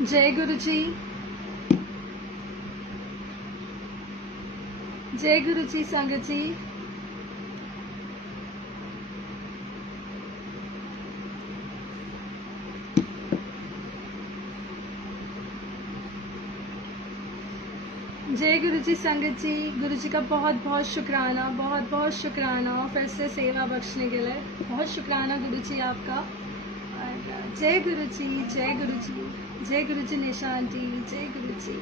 जय गुरु जी। जय गुरु जी संगत जी। जय गुरु जी संगत जी। गुरु जी का बहुत बहुत शुक्राना, बहुत बहुत शुक्राना फिर से सेवा बख्शने के लिए। बहुत शुक्राना गुरु जी आपका। और जय गुरु जी, जय गुरु जी, जय गुरु जी निशान जी, जय गुरु जी,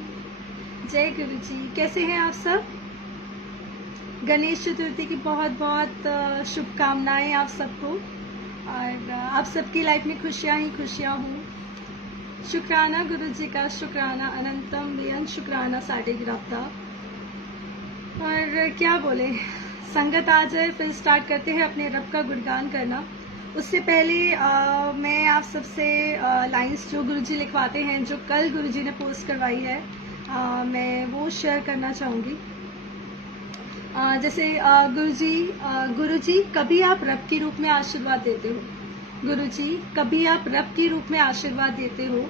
जय गुरु जी। कैसे हैं आप सब? गणेश चतुर्थी की बहुत बहुत शुभकामनाएं आप सबको। और आप सबकी लाइफ में खुशियां ही खुशियां हों। शुक्राना गुरु जी का, शुक्राना अनंतम बेअंत शुक्राना साढ़े गिरफ्ता। और क्या बोले, संगत आ जाए फिर स्टार्ट करते हैं अपने रब का गुणगान करना। उससे पहले मैं आप सबसे लाइंस जो गुरु जी लिखवाते हैं, जो कल गुरु जी ने पोस्ट करवाई है, मैं वो शेयर करना चाहूँगी। जैसे गुरु जी कभी आप रब के रूप में आशीर्वाद देते हो। गुरु जी कभी आप रब के रूप में आशीर्वाद देते हो,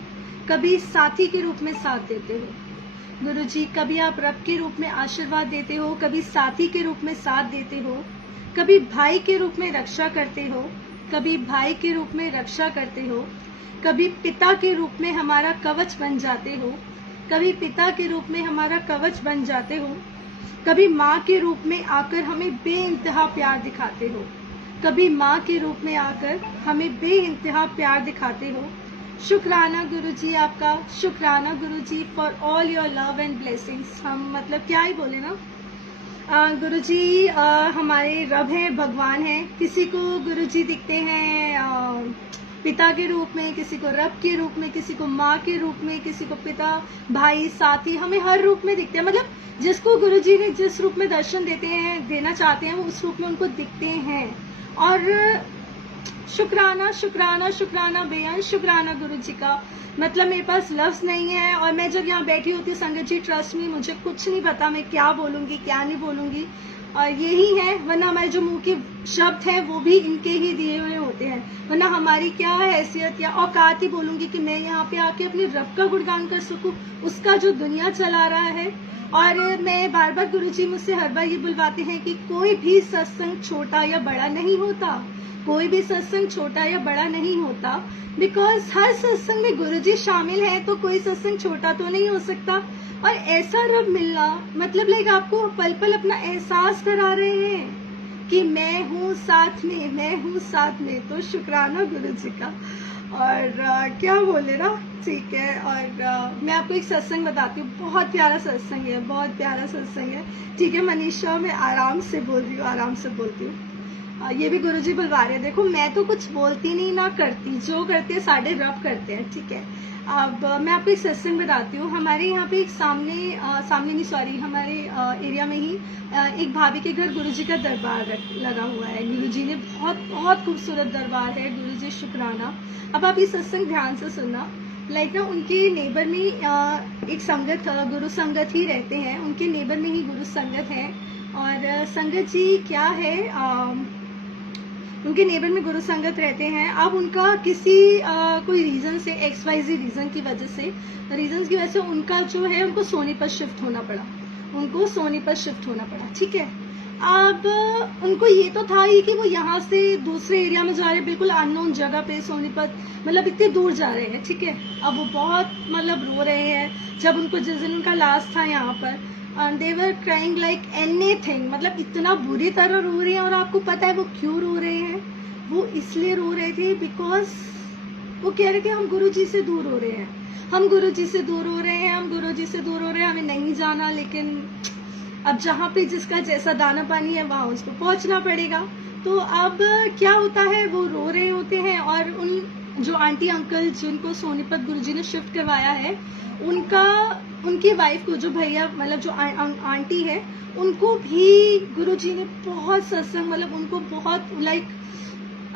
कभी साथी के रूप में साथ देते हो। गुरु जी कभी आप रब के रूप में आशीर्वाद देते हो, कभी साथी के रूप में साथ देते हो, कभी भाई के रूप में रक्षा करते हो, कभी भाई के रूप में रक्षा करते हो, कभी पिता के रूप में हमारा कवच बन जाते हो, कभी पिता के रूप में हमारा कवच बन जाते हो, कभी माँ के रूप में आकर हमें बेइंतहा प्यार दिखाते हो, कभी माँ के रूप में आकर हमें बेइंतहा प्यार दिखाते हो। शुक्राना गुरु जी आपका, शुक्राना गुरु ji for all your love and blessings. हम मतलब क्या ही बोले ना। गुरु जी हमारे रब हैं, भगवान हैं। किसी को गुरु जी दिखते हैं पिता के रूप में, किसी को रब के रूप में, किसी को माँ के रूप में, किसी को पिता, भाई, साथी, हमें हर रूप में दिखते हैं। मतलब जिसको गुरु जी ने जिस रूप में दर्शन देना चाहते हैं, वो उस रूप में उनको दिखते हैं। और शुक्राना शुक्राना शुक्राना बेअंत शुक्राना गुरु जी का। मतलब मेरे पास लफ्ज नहीं है। और मैं जब यहाँ बैठी होती हूँ संगत जी, ट्रस्ट में मुझे कुछ नहीं पता मैं क्या बोलूंगी क्या नहीं बोलूंगी। और यही है, वरना हमारे जो मुंह के शब्द हैं वो भी इनके ही दिए हुए होते हैं। वरना हमारी क्या हैसियत या औकात ही बोलूंगी कि मैं यहाँ पे आके अपने रब का गुणगान कर सकूं, उसका जो दुनिया चला रहा है। और मैं बार बार गुरु जी मुझसे हर बार ये बुलवाते हैं कि कोई भी सत्संग छोटा या बड़ा नहीं होता, कोई भी सत्संग छोटा या बड़ा नहीं होता। बिकॉज हर सत्संग में गुरु जी शामिल है, तो कोई सत्संग छोटा तो नहीं हो सकता। और ऐसा रब मिलना मतलब लाइक आपको पल पल अपना एहसास करा रहे हैं कि मैं हूँ साथ में, मैं हूँ साथ में। तो शुक्राना गुरु जी का। और क्या बोले ना, ठीक है। और मैं आपको एक सत्संग बताती हूँ, बहुत प्यारा सत्संग है, बहुत प्यारा सत्संग है। ठीक है मनीषा, मैं आराम से बोल रही हूँ, आराम से बोलती हूँ। ये भी गुरुजी बुलवा रहे हैं। देखो मैं तो कुछ बोलती नहीं ना करती, जो करते हैं साढ़े रब करते हैं। ठीक है, अब मैं आपको एक सत्संग बताती हूँ। हमारे यहाँ पे एक सामने नहीं सॉरी, हमारे एरिया में ही एक भाभी के घर गुरुजी का दरबार लगा हुआ है। गुरुजी ने बहुत बहुत खूबसूरत दरबार है। गुरुजी शुक्राना। अब आप ये सत्संग ध्यान से सुनना। लाइक ना उनके नेबर में एक संगत, गुरु संगत ही रहते हैं, उनके नेबर में ही गुरु संगत है। और संगत जी क्या है, उनके नेबर में गुरु संगत रहते हैं। अब उनका किसी कोई रीजन से, XYZ रीजन की वजह से उनका जो है, उनको सोनीपत शिफ्ट होना पड़ा, उनको सोनीपत शिफ्ट होना पड़ा। ठीक है, अब उनको ये तो था ही कि वो यहाँ से दूसरे एरिया में जा रहे हैं, बिल्कुल अननोन जगह पे सोनीपत, मतलब इतने दूर जा रहे हैं। ठीक है, अब वो बहुत मतलब रो रहे हैं। जब उनको जिस दिन उनका लास्ट था यहाँ पर, दे वर क्राइंग लाइक एनीथिंग, मतलब इतना बुरी तरह रो रहे हैं। और आपको पता है वो क्यों रो रहे हैं? वो इसलिए रो रहे थे बिकॉज वो कह रहे कि हम गुरु जी से दूर हो रहे हैं, हम गुरु जी से दूर हो रहे हैं, हम गुरु जी से दूर हो रहे हैं, हमें नहीं जाना। लेकिन अब जहाँ पे जिसका जैसा दाना पानी है वहाँ उसको पहुंचना पड़ेगा। तो अब क्या होता है, वो रो रहे होते हैं। और उन जो आंटी अंकल जिनको सोनीपत गुरुजी ने शिफ्ट करवाया है, उनकी वाइफ को, जो भैया मतलब जो आंटी है, उनको भी गुरुजी ने बहुत सत्संग, मतलब उनको बहुत लाइक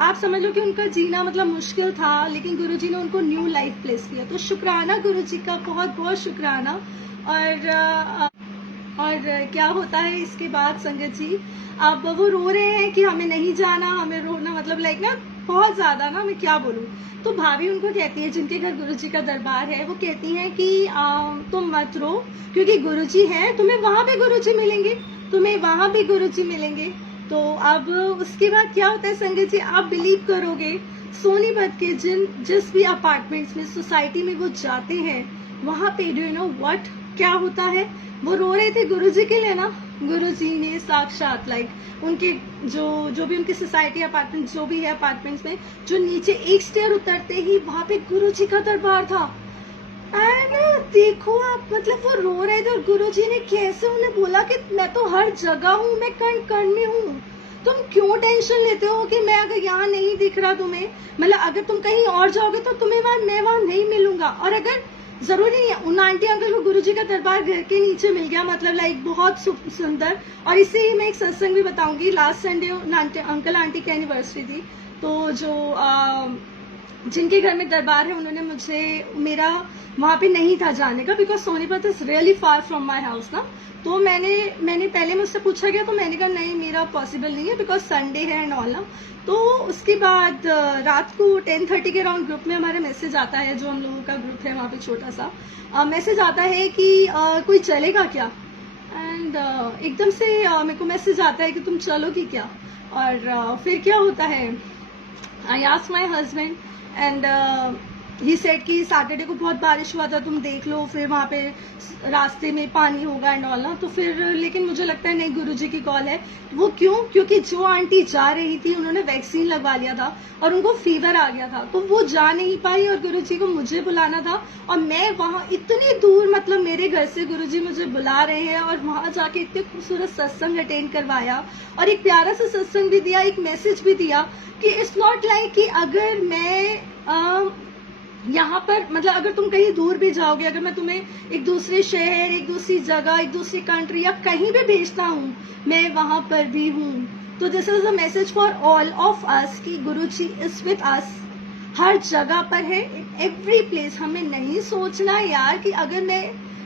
आप समझ लो कि उनका जीना मतलब मुश्किल था, लेकिन गुरुजी ने उनको न्यू लाइफ प्लेस किया। तो शुक्राना गुरुजी का, बहुत बहुत शुक्राना। और क्या होता है इसके बाद संगत जी, अब वो रो रहे हैं कि हमें नहीं जाना, हमें रोना मतलब लाइक ना बहुत ज्यादा ना, मैं क्या बोलूँ। तो भाभी उनको कहती है जिनके घर गुरुजी का दरबार है, वो कहती हैं कि तुम मत रो, क्योंकि गुरुजी हैं, तुम्हें वहां पे गुरुजी मिलेंगे, तुम्हें वहां भी गुरुजी मिलेंगे। तो अब उसके बाद क्या होता है संगत जी, आप बिलीव करोगे, सोनीपत के जिस भी अपार्टमेंट्स में, सोसाइटी में वो जाते हैं, वहां पे डू यू नो व्हाट क्या होता है, वो रो रहे थे गुरुजी के लिए ना। गुरुजी ने साक्षात लाइक उनके जो भी उनकी सोसाइटी अपार्टमेंट जो भी है अपार्टमेंट्स में, जो नीचे एक स्टेयर उतरते ही वहां पे गुरुजी का दरबार था। एंड देखो आप, मतलब वो रो रहे थे और गुरुजी ने कैसे उन्हें बोला कि मैं तो हर जगह हूँ, मैं कण कण में हूँ, तुम क्यों टेंशन लेते हो कि मैं अगर यहाँ नहीं दिख रहा तुम्हें, मतलब अगर तुम कहीं और जाओगे तो तुम्हें मैं वहां नहीं मिलूंगा। और अगर जरूरी नहीं है, उन आंटी अंकल को गुरुजी का दरबार घर के नीचे मिल गया, मतलब लाइक बहुत सुंदर। और इससे ही मैं एक सत्संग भी बताऊंगी। लास्ट संडे अंकल आंटी की एनिवर्सरी थी, तो जो जिनके घर में दरबार है उन्होंने मुझे, मेरा वहां पे नहीं था जाने का, because Sonipat is really far from my house ना। तो मैंने पहले मुझसे पूछा गया, तो मैंने कहा नहीं मेरा पॉसिबल नहीं है, बिकॉज संडे है एंड ऑल ना। तो उसके बाद रात को 10:30 के अराउंड ग्रुप में हमारा मैसेज आता है, जो हम लोगों का ग्रुप है वहाँ पे छोटा सा मैसेज आता है कि कोई चलेगा क्या। एंड एकदम से मेरे को मैसेज आता है कि तुम चलोगी क्या। और फिर क्या होता है, I asked my husband and he said कि सैटरडे को बहुत बारिश हुआ था, तुम देख लो, फिर वहाँ पे रास्ते में पानी होगा एंड ऑल ना। तो फिर लेकिन मुझे लगता है नहीं, गुरुजी की कॉल है। वो क्यों, क्योंकि जो आंटी जा रही थी उन्होंने वैक्सीन लगवा लिया था और उनको फीवर आ गया था, तो वो जा नहीं पाई और गुरुजी को मुझे बुलाना था। और मैं वहाँ इतनी दूर, मतलब मेरे घर से गुरुजी मुझे बुला रहे हैं और वहां जाके इतने खूबसूरत सत्संग अटेंड करवाया और एक प्यारा सा सत्संग भी दिया, एक मैसेज भी दिया कि इट्स नॉट लाइक कि अगर मैं यहाँ पर, मतलब अगर तुम कहीं दूर भी जाओगे, अगर मैं तुम्हें एक दूसरे शहर, एक दूसरी जगह, एक दूसरी कंट्री या कहीं भी भेजता हूँ, मैं वहां पर भी हूँ। तो this is a message for all of us कि गुरुजी इज विद अस, हर जगह पर है, एवरी प्लेस। हमें नहीं सोचना यार कि अगर मैं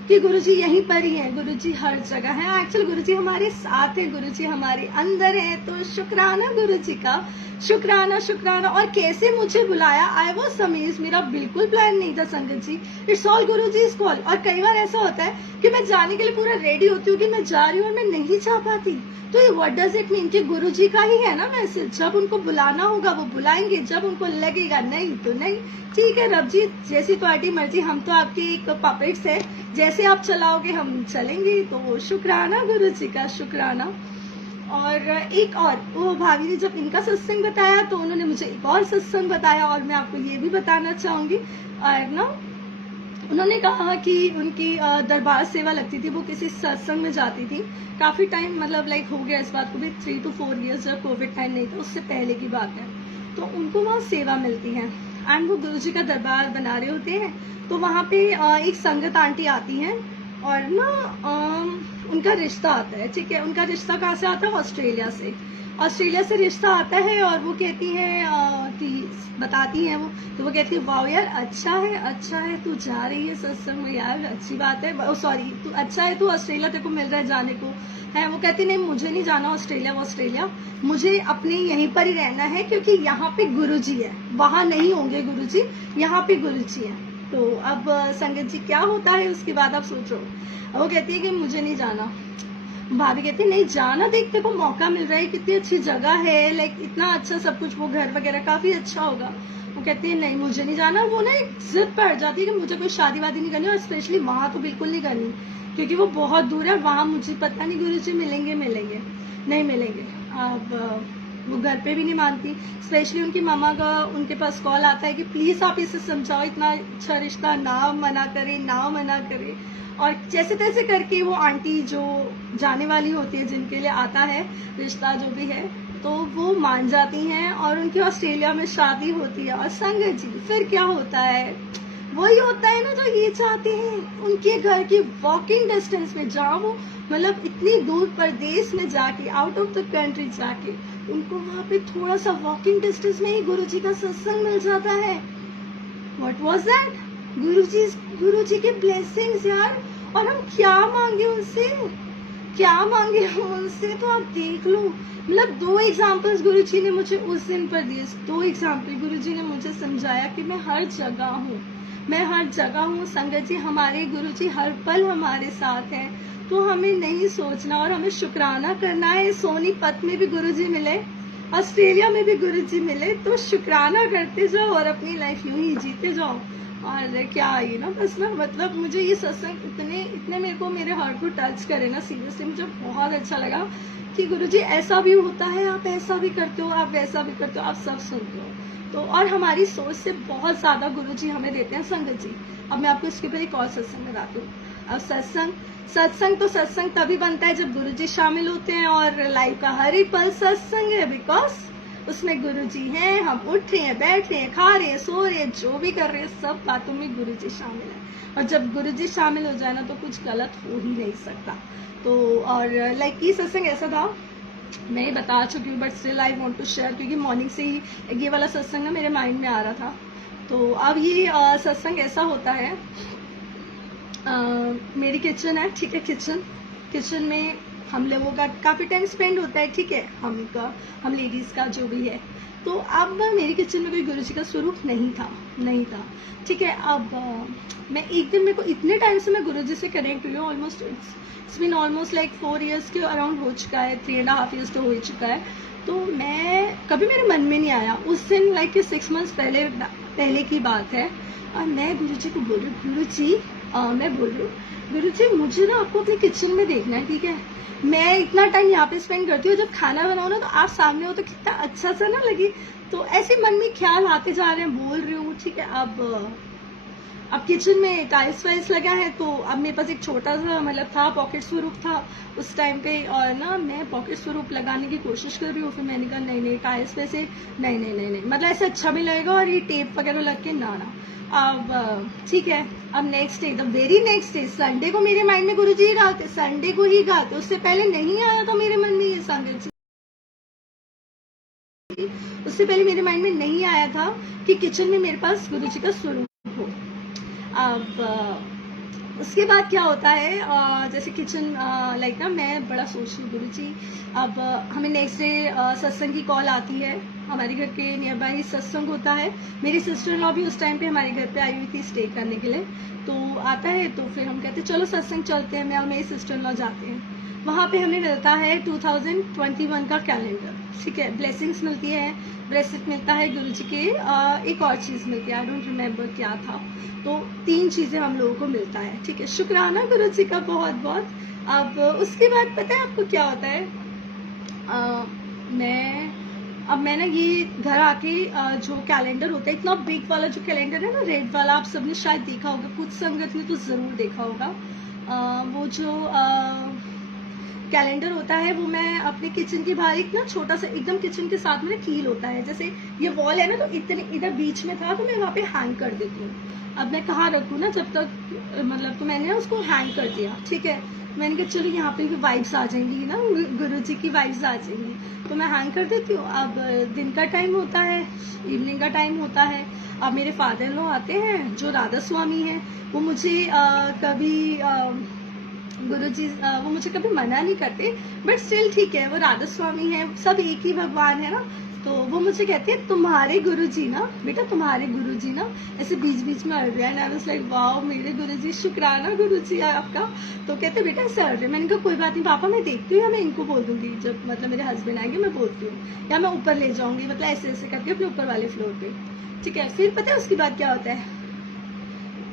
कि गुरुजी यहीं पर ही है, गुरुजी हर जगह है। एक्चुअली गुरुजी हमारे साथ है, गुरुजी हमारे अंदर है। तो शुक्राना गुरुजी का, शुक्राना शुक्राना। और कैसे मुझे बुलाया, आई वॉज अमेज्ड, मेरा बिल्कुल प्लान नहीं था संगत जी, इट्स ऑल गुरुजीज कॉल। और कई बार ऐसा होता है कि मैं जाने के लिए पूरा रेडी होती हूँ कि मैं जा रही हूँ और मैं नहीं जा पाती, तो ये व्हाट डज इट मीन कि गुरुजी का ही है ना मैसेज। जब उनको बुलाना होगा वो बुलाएंगे, जब उनको लगेगा नहीं तो नहीं। ठीक है रब जी, जैसी तुम्हारी मर्जी, हम तो आपकी एक पपेट्स है, जैसे आप चलाओगे हम चलेंगे। तो शुक्राना गुरुजी का, शुक्राना। और एक और, वो भाभी ने जब इनका सत्संग बताया तो उन्होंने मुझे एक और सत्संग बताया, और मैं आपको ये भी बताना चाहूंगी। और ना उन्होंने कहा कि उनकी दरबार सेवा लगती थी, वो किसी सत्संग में जाती थी काफी टाइम, मतलब लाइक हो गया इस बात को भी 3 to 4 years, जब कोविड टाइम नहीं था उससे पहले की बात है। तो उनको वहाँ सेवा मिलती है एंड वो गुरुजी का दरबार बना रहे होते हैं। तो वहाँ पे एक संगत आंटी आती हैं और ना उनका रिश्ता आता है, ठीक है। उनका रिश्ता कहाँ से आता है, ऑस्ट्रेलिया से। ऑस्ट्रेलिया से रिश्ता आता है और वो कहती है कि बताती हैं वो, तो वो कहती है वाओ यार अच्छा है तू जा रही है सत्संग में, यार अच्छी बात है, सॉरी तू अच्छा है, तू ऑस्ट्रेलिया तेरे को मिल रहा है जाने को है। वो कहती नहीं मुझे नहीं जाना ऑस्ट्रेलिया, मुझे अपने यहीं पर ही रहना है, क्योंकि यहाँ पे गुरुजी है, वहां नहीं होंगे गुरुजी, यहाँ पे गुरुजी है। तो अब संगत जी क्या होता है उसके बाद आप सोचो। वो कहती है कि मुझे नहीं जाना। भाभी कहती है नहीं जाना, देखने को मौका मिल रहा है, कितनी अच्छी जगह है, लाइक इतना अच्छा सब कुछ, वो घर वगैरह काफी अच्छा होगा। वो कहती है नहीं मुझे नहीं जाना। वो ना एक जिद पड़ जाती है कि मुझे कोई शादी वादी नहीं करनी, और स्पेशली वहां तो बिल्कुल नहीं करनी, क्योंकि वो बहुत दूर है, वहां मुझे पता नहीं गुरुजी मिलेंगे नहीं मिलेंगे। अब वो घर पे भी नहीं मानती, स्पेशली उनकी मामा का उनके पास कॉल आता है कि प्लीज आप इसे समझाओ, इतना अच्छा रिश्ता ना मना करे। और जैसे तैसे करके वो आंटी जो जाने वाली होती है, जिनके लिए आता है रिश्ता जो भी है, तो वो मान जाती हैं और उनकी ऑस्ट्रेलिया में शादी होती है। और संगत जी फिर क्या होता है, वही होता है ना जो ये चाहते हैं, उनके घर की वॉकिंग डिस्टेंस में, जहाँ वो मतलब इतनी दूर प्रदेश में जाके, आउट ऑफ द कंट्री जाके, उनको वहाँ पे थोड़ा सा वॉकिंग डिस्टेंस में ही गुरुजी का सत्संग मिल जाता है। व्हाट वाज दैट, गुरुजी के ब्लेसिंग्स यार। और हम क्या मांगे उनसे, क्या मांगे हम उनसे, तो आप देख लो। मतलब 2 एग्जाम्पल्स गुरुजी ने मुझे उस दिन पर दिए, 2 एग्जाम्पल गुरुजी ने मुझे समझाया कि मैं हर जगह हूँ, मैं हर जगह हूँ। संगत जी, हमारे गुरुजी हर पल हमारे साथ हैं, तो हमें नहीं सोचना और हमें शुक्राना करना है। सोनीपत में भी गुरुजी मिले, ऑस्ट्रेलिया में भी गुरुजी मिले, तो शुक्राना करते जाओ और अपनी लाइफ यूं ही जीते जाओ। और क्या ये ना, बस ना, मतलब मुझे ये सत्संग इतने इतने मेरे हार्ट को टच करे ना, सीरियसली मुझे बहुत अच्छा लगा कि गुरुजी ऐसा भी होता है, आप ऐसा भी करते हो, आप वैसा भी करते हो, आप सब सुनते हो। तो और हमारी सोच से बहुत ज्यादा गुरुजी हमें देते हैं संगत जी। अब मैं आपको इसके ऊपर एक और सत्संग बताती हूँ। अब सत्संग तो सत्संग तभी बनता है जब गुरुजी शामिल होते हैं, और लाइफ का हर एक पल सत्संग है, बिकॉज उसमें गुरुजी हैं, हम उठ रहे हैं, बैठ रहे हैं, खा रहे हैं, सो रहे हैं, जो भी कर रहे हैं, सब बातों में गुरुजी शामिल है। और जब गुरुजी शामिल हो जाए ना, तो कुछ गलत हो ही नहीं सकता। तो और लाइक ये सत्संग ऐसा था, मैं ये बता चुकी हूँ, but still I want to share, क्योंकि मॉर्निंग से ही ये वाला सत्संग ना मेरे माइंड में आ रहा था। तो अब ये सत्संग ऐसा होता है, मेरी किचन है, ठीक है, किचन में हम लोगों का काफी टाइम स्पेंड होता है, ठीक है, हम लेडीज का जो भी है। तो अब मेरी किचन में कोई गुरुजी का स्वरूप नहीं था, ठीक है। अब मैं एक दिन, मेरे को इतने टाइम से मैं गुरुजी से कनेक्ट हुई हूँ, almost it's been almost like 4 years के अराउंड हो चुका है, 3.5 years तो हो ही चुका है। तो मैं कभी मेरे मन में नहीं आया, उस दिन लाइक 6 months पहले की बात है, और मैं गुरुजी को बोल रही हूँ, गुरुजी मैं बोल रही हूँ, गुरुजी मुझे ना आपको अपने किचन में देखना है, ठीक है। मैं इतना टाइम यहाँ पे स्पेंड करती हूँ, जब खाना बनाओ ना तो आप सामने हो तो कितना अच्छा सा ना लगे। तो ऐसे मन में ख्याल आते जा रहे हैं, बोल रही हूँ, ठीक है। अब किचन में टाइल्स वाइल्स लगा है, तो अब मेरे पास एक छोटा सा मतलब था, पॉकेट स्वरूप था उस टाइम पे, और ना मैं पॉकेट स्वरूप लगाने की कोशिश कर रही हूँ। फिर मैंने कहा नहीं टाइल्स पे से नहीं, मतलब ऐसे अच्छा भी लगेगा, और ये टेप वगैरह लग के ना। अब ठीक है, अब next day, the very next day, Sunday को मेरे माइंड में गुरुजी ही गाते, संडे को ही गाते, उससे पहले नहीं आया था मेरे मन में ये संगत जी, उससे पहले मेरे माइंड में नहीं आया था कि किचन में मेरे पास गुरुजी का स्वरूप हो। अब उसके बाद क्या होता है, जैसे किचन लाइक ना, मैं बड़ा सोच रही हूँ गुरुजी। अब हमें नेक्स्ट डे सत्संग की कॉल आती है, हमारे घर के नियर बाई सत्संग होता है। मेरी सिस्टर इन लॉ भी उस टाइम पे हमारे घर पे आई हुई थी स्टे करने के लिए। तो आता है, तो फिर हम कहते हैं चलो सत्संग चलते हैं, मैं और मेरी सिस्टर इन लॉ जाते हैं। वहाँ पे हमें मिलता है 2021 का कैलेंडर, ठीक है, ब्लेसिंग्स मिलती है, ब्रेसलेट मिलता है गुरुजी के, एक और चीज़ मिलती है, आई डोंट रिमेम्बर क्या था। तो 3 चीज़ें हम लोगों को मिलता है, ठीक है। शुक्राना गुरुजी का बहुत बहुत। अब उसके बाद पता है आपको क्या होता है, मैं ना ये घर आके जो कैलेंडर होता है, इतना बिग वाला जो कैलेंडर है ना, रेड वाला, आप सबने शायद देखा होगा, कुछ संगत ने तो जरूर देखा होगा। वो जो कैलेंडर होता है, वो मैं अपने किचन के बाहर, एक ना छोटा सा एकदम किचन के साथ में कील होता है, जैसे ये वॉल है ना, तो इतने इधर बीच में था, तो मैं वहाँ पे हैंग कर देती हूँ। अब मैं कहाँ रखूँ ना, जब तक मतलब, तो मैंने उसको हैंग कर दिया, ठीक है। मैंने कहा चलो यहाँ पे भी वाइब्स आ जाएंगी ना, गुरुजी की वाइब्स आ जाएंगी, तो मैं हैंग कर देती हूँ। अब दिन का टाइम होता है, इवनिंग का टाइम होता है। अब मेरे फादर इन लॉ आते हैं जो राधा स्वामी हैं, वो मुझे कभी गुरुजी वो मुझे कभी मना नहीं करते, बट स्टिल ठीक है, वो राधा स्वामी है, सब एक ही भगवान है ना। तो वो मुझे कहते हैं तुम्हारे गुरुजी ना बेटा, तुम्हारे गुरुजी ना, ऐसे बीच बीच में अड़ रहे हैं। आई वाज लाइक वाओ, मेरे गुरुजी, शुक्राना गुरुजी है आपका। तो कहते बेटा ऐसे अड़ रहे। मैंने कहा कोई बात नहीं पापा, मैं देखती हूँ, या मैं इनको बोल दूंगी, जब मतलब मेरे हस्बैंड आएंगे मैं बोलती हूँ, या मैं ऊपर ले जाऊंगी, मतलब ऐसे ऐसे करके अपने ऊपर वाले फ्लोर पे, ठीक है। फिर पता है उसके बाद क्या होता है,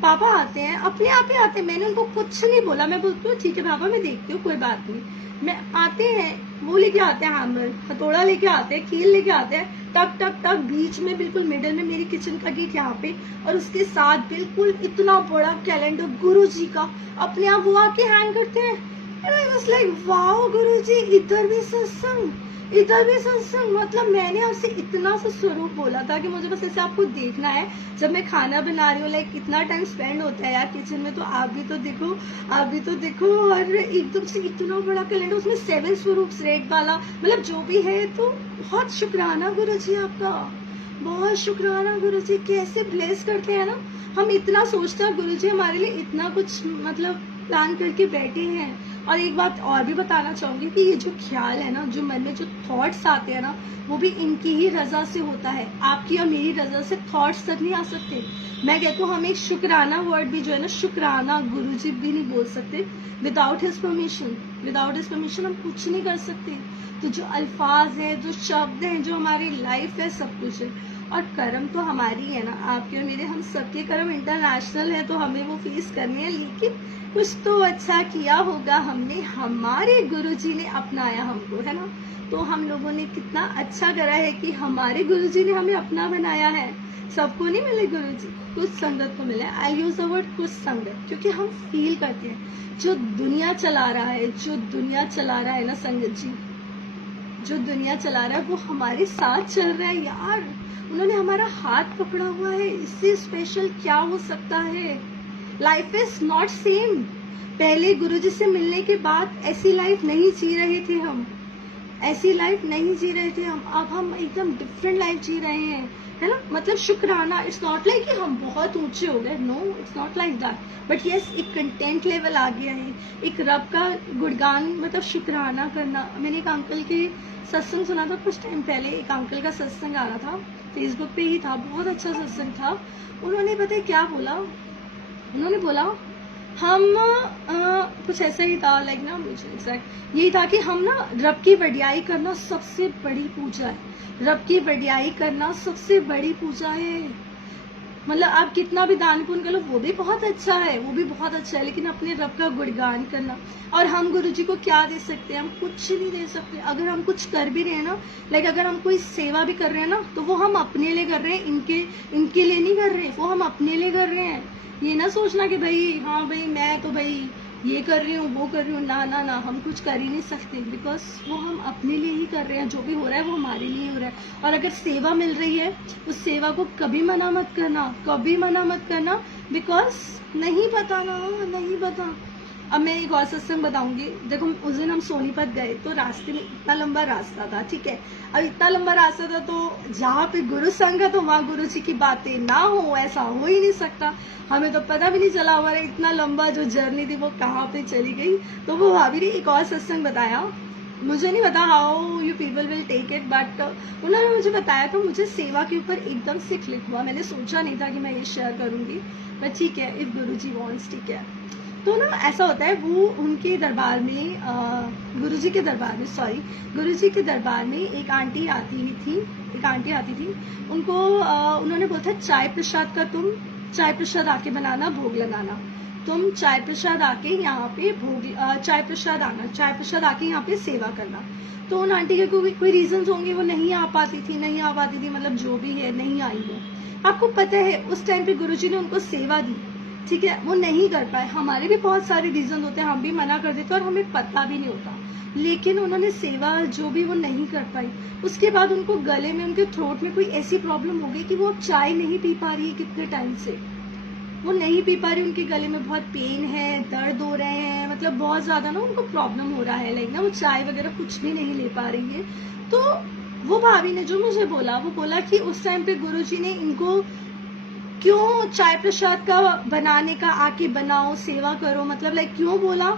पापा आते हैं, अपने आप ही आते हैं, मैंने उनको कुछ नहीं बोला, मैं बोलती हूँ ठीक है पापा, मैं देखती हूँ, कोई बात नहीं। मैं आते हैं, वो लेके आते हैं हैमर, हथौड़ा लेके आते हैं, कील लेके आते हैं, टक टक टक, बीच में बिल्कुल मिडिल में मेरी किचन का गेट यहाँ पे, और उसके साथ बिल्कुल इतना बड़ा कैलेंडर गुरुजी का, अपने आप वो आके हैंग करते हैं। And I was like wow Guruji, इधर भी सत्संग, इधर भी सत्संग। मतलब मैंने आपसे इतना सा स्वरूप बोला था कि मुझे बस ऐसे आपको देखना है, जब मैं खाना बना रही हूँ, लाइक कितना टाइम स्पेंड होता है यार किचन में, तो आप भी तो देखो, आप भी तो देखो। और एकदम से इतना बड़ा कैलेंडर, उसमें 7 स्वरूप रेड वाला, मतलब जो भी है। तो बहुत शुक्राना गुरुजी आपका, बहुत शुक्राना गुरुजी, कैसे ब्लेस करते हैं ना। हम इतना सोचते हैं गुरुजी हमारे लिए इतना कुछ मतलब प्लान करके बैठे हैं, और एक बात और भी बताना चाहूंगी कि ये जो ख्याल है ना, जो मन में जो थॉट्स आते हैं ना, वो भी इनकी ही रजा से होता है। आपकी और मेरी रजा से थॉट्स तक नहीं आ सकते। मैं कहती हूँ हम एक शुक्राना वर्ड भी जो है ना, शुक्राना गुरुजी भी नहीं बोल सकते without his permission. Without his permission हम कुछ नहीं कर सकते। तो जो अल्फाज है, जो शब्द हैं, जो हमारी लाइफ है, सब कुछ है। और कर्म तो हमारी है ना, आपके और मेरे, हम सबके कर्म इंटरनेशनल है, तो हमें वो फेस करनी है। लेकिन कुछ तो अच्छा किया होगा हमने, हमारे गुरुजी ने अपनाया हमको, है ना। तो हम लोगों ने कितना अच्छा करा है कि हमारे गुरुजी ने हमें अपना बनाया है। सबको नहीं मिले गुरुजी, कुछ संगत को मिले। आई यूज द वर्ड कुछ संगत, क्योंकि हम फील करते हैं जो दुनिया चला रहा है, जो दुनिया चला रहा है ना संगत जी, जो दुनिया चला रहा है वो हमारे साथ चल रहा है यार। उन्होंने हमारा हाथ पकड़ा हुआ है, इससे स्पेशल क्या हो सकता है। Life is not same. पहले गुरुजी से मिलने के बाद ऐसी लाइफ नहीं जी रहे थे हम, ऐसी लाइफ नहीं जी रहे थे हम। अब हम एकदम डिफरेंट लाइफ जी रहे हैं, है ना। मतलब शुक्राना, इट्स नॉट लाइक कि हम बहुत ऊंचे हो गए, no it's not like that, but yes एक कंटेंट लेवल आ गया है, एक रब का गुणगान, मतलब शुक्राना करना। मैंने एक अंकल के सत्संग सुना था कुछ टाइम पहले, एक अंकल का सत्संग आ रहा था, फेसबुक पे ही था, बहुत अच्छा सत्संग था। उन्होंने पता है क्या बोला, उन्होंने बोला हम कुछ ऐसा ही था, लाइक ना, मुझे एग्जैक्ट यही था कि हम ना रब की वडियाई करना सबसे बड़ी पूजा है। रब की वडियाई करना सबसे बड़ी पूजा है। मतलब आप कितना भी दान पुण्य कर लो, वो भी बहुत अच्छा है, वो भी बहुत अच्छा है, लेकिन अपने रब का गुणगान करना। और हम गुरुजी को क्या दे सकते हैं, हम कुछ नहीं दे सकते। अगर हम कुछ कर भी रहे हैं ना, लाइक अगर हम कोई सेवा भी कर रहे हैं ना, तो वो हम अपने लिए कर रहे हैं, इनके लिए नहीं कर रहे, वो हम अपने लिए कर रहे हैं। ये ना सोचना कि भाई हाँ भाई मैं तो भाई ये कर रही हूँ, वो कर रही हूँ, ना ना ना, हम कुछ कर ही नहीं सकते, बिकॉज वो हम अपने लिए ही कर रहे हैं। जो भी हो रहा है वो हमारे लिए हो रहा है। और अगर सेवा मिल रही है, उस सेवा को कभी मना मत करना, कभी मना मत करना, बिकॉज नहीं पता ना, नहीं पता। अब मैं एक और सत्संग बताऊंगी। देखो उस दिन हम सोनीपत गए, तो रास्ते में इतना लंबा रास्ता था, ठीक है। अब इतना लंबा रास्ता था, तो जहाँ पे गुरु संग है तो वहाँ गुरु जी की बातें ना हो, ऐसा हो ही नहीं सकता। हमें तो पता भी नहीं चला हमारा इतना लंबा जो जर्नी थी वो कहाँ पे चली गई। तो वो भाभी ने एक और सत्संग बताया, मुझे नहीं पता how you people will take it, but उन्होंने मुझे बताया, तो मुझे सेवा के ऊपर एकदम से क्लिक हुआ। मैंने सोचा नहीं था कि मैं ये शेयर करूंगी, बट ठीक है, इफ गुरु जी वॉन्ट्स, ठीक है। तो ना ऐसा होता है, वो उनके दरबार में, गुरुजी के दरबार में, सॉरी, गुरुजी के दरबार में एक आंटी आती थी, उनको उन्होंने बोला था चाय प्रसाद का तुम चाय प्रसाद आके बनाना, भोग लगाना। तुम चाय प्रसाद आके यहाँ पे चाय प्रसाद आके यहाँ पे सेवा करना। तो उन आंटी के कोई रीजंस होंगे, वो नहीं आ पाती थी, मतलब जो भी है नहीं आई वो। आपको पता है उस टाइम पे गुरुजी ने उनको सेवा दी, ठीक है, वो नहीं कर पाए। हमारे भी बहुत सारे रीजन होते हैं, हम भी मना कर देते हैं और हमें पता भी नहीं होता, लेकिन उन्होंने सेवा जो भी वो नहीं कर पाई। उसके बाद उनको गले में, उनके थ्रोट में कोई ऐसी प्रॉब्लम हो गई कि वो अब चाय नहीं पी पा रही है, कितने टाइम से वो नहीं पी पा रही। उनके गले में बहुत पेन है, दर्द हो रहे हैं, मतलब बहुत ज्यादा ना उनको प्रॉब्लम हो रहा है, लाइक ना वो चाय वगैरह कुछ भी नहीं ले पा रही है। तो वो भाभी ने जो मुझे बोला, वो बोला कि उस टाइम पे गुरुजी ने इनको क्यों चाय प्रसाद का बनाने का, आके बनाओ, सेवा करो, मतलब लाइक क्यों बोला।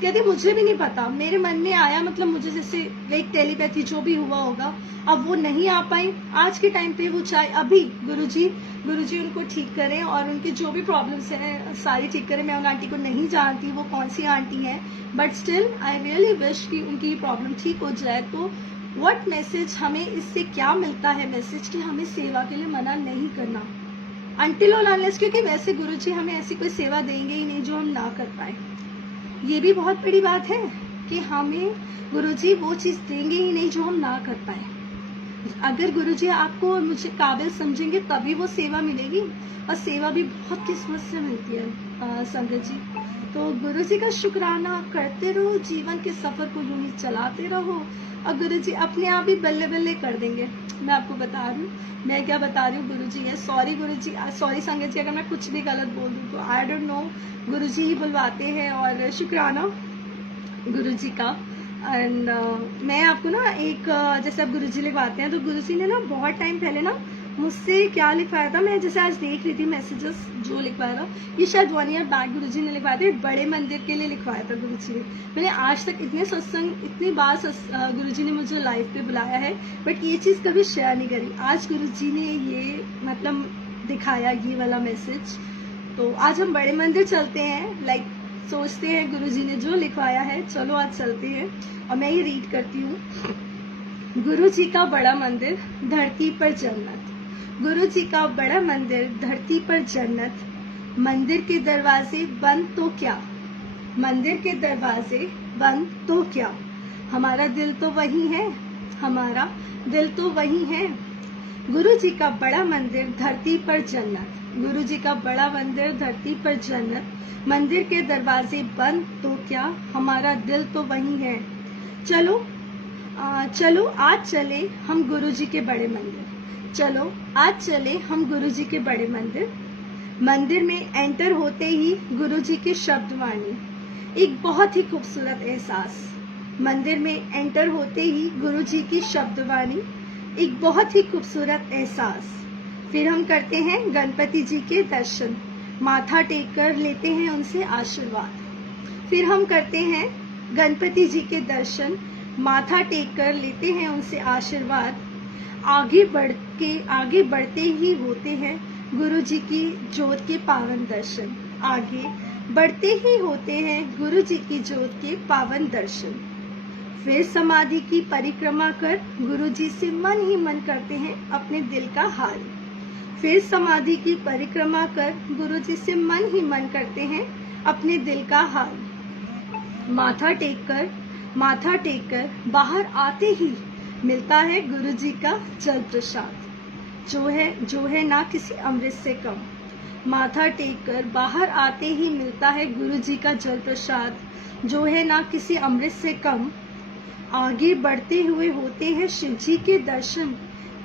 कहती मुझे भी नहीं पता, मेरे मन में आया, मतलब मुझे जैसे एक टेलीपैथी जो भी हुआ होगा। अब वो नहीं आ पाई आज के टाइम पे वो चाय, अभी गुरुजी उनको ठीक करें और उनकी जो भी प्रॉब्लम्स हैं सारी ठीक करें। मैं उन आंटी को नहीं जानती वो कौन सी आंटी है, but still I really wish कि उनकी प्रॉब्लम ठीक हो जाए। तो व्हाट मैसेज हमें इससे क्या मिलता है, मैसेज कि हमें सेवा के लिए मना नहीं करना अनटिल और अनलेस, क्योंकि वैसे गुरुजी हमें ऐसी कोई सेवा देंगे ही नहीं जो हम ना कर पाए। ये भी बहुत बड़ी बात है कि हमें गुरुजी वो चीज देंगे ही नहीं जो हम ना कर पाए। अगर गुरुजी आपको और मुझे काबिल समझेंगे तभी वो सेवा मिलेगी, और सेवा भी बहुत किस्मत से मिलती है संगत जी। तो गुरुजी का शुक्राना करते रहो, जीवन के सफर को यूं ही चलाते रहो, और गुरुजी अपने आप ही बल्ले बल्ले कर देंगे। मैं आपको बता रही हूँ, मैं क्या बता रही हूँ, गुरुजी है, सॉरी गुरुजी, सॉरी संगत जी अगर मैं कुछ भी गलत बोल दूँ तो, आई डोंट नो, गुरुजी ही बुलवाते हैं। और शुक्राना गुरुजी का। एंड मैं आपको ना एक जैसे आप गुरुजी लिखवाते हैं, तो गुरुजी ने ना बहुत टाइम पहले ना मुझसे क्या लिखवाया था, मैं जैसे आज देख रही थी मैसेजेस जो लिखवाया था, ये शायद 1 ईयर बैक गुरुजी ने लिखवाया था, बड़े मंदिर के लिए लिखवाया था गुरुजी ने। मैंने आज तक इतने सत्संग, इतनी बार गुरुजी ने मुझे लाइव पे बुलाया है, बट ये चीज़ कभी शेयर नहीं करी। आज गुरुजी ने ये मतलब दिखाया ये वाला मैसेज, तो आज हम बड़े मंदिर चलते हैं। लाइक सोचते हैं गुरुजी ने जो लिखवाया है, चलो आज चलते हैं। और मैं ये रीड करती हूँ। गुरु जी का बड़ा मंदिर, धरती पर जन्नत। गुरु जी का बड़ा मंदिर, धरती पर जन्नत। मंदिर के दरवाजे बंद तो क्या, मंदिर के दरवाजे बंद तो क्या, हमारा दिल तो वही है, हमारा दिल तो वही है। गुरु जी का बड़ा मंदिर, धरती पर जन्नत। गुरु जी का बड़ा मंदिर, धरती पर जन्नत। मंदिर के दरवाजे बंद तो क्या, हमारा दिल तो वही है। चलो चलो आज चले हम गुरु जी के बड़े मंदिर। चलो आज चले हम गुरु जी के बड़े मंदिर। मंदिर में एंटर होते ही गुरु जी की शब्दवाणी, एक बहुत ही खूबसूरत एहसास। मंदिर में एंटर होते ही गुरु जी की शब्दवाणी, एक बहुत ही खूबसूरत एहसास। फिर हम करते हैं गणपति जी के दर्शन, माथा टेक कर लेते हैं उनसे आशीर्वाद। फिर हम करते हैं गणपति जी के दर्शन, माथा टेक कर लेते हैं उनसे आशीर्वाद। आगे बढ़ते ही होते हैं गुरु जी की ज्योत के पावन दर्शन। आगे बढ़ते ही होते हैं गुरु जी की ज्योत के पावन दर्शन। फिर समाधि की परिक्रमा कर गुरु जी से मन ही मन करते हैं अपने दिल का हाल। फिर समाधि की परिक्रमा कर गुरु जी से मन ही मन करते हैं अपने दिल का हाल। माथा टेक कर बाहर आते ही मिलता है गुरु जी का जल प्रसाद, जो है ना किसी अमृत से कम। माथा टेक कर बाहर आते ही मिलता है गुरु जी का जल प्रसाद, जो है ना किसी अमृत से कम। आगे बढ़ते हुए होते हैं शिव जी के दर्शन,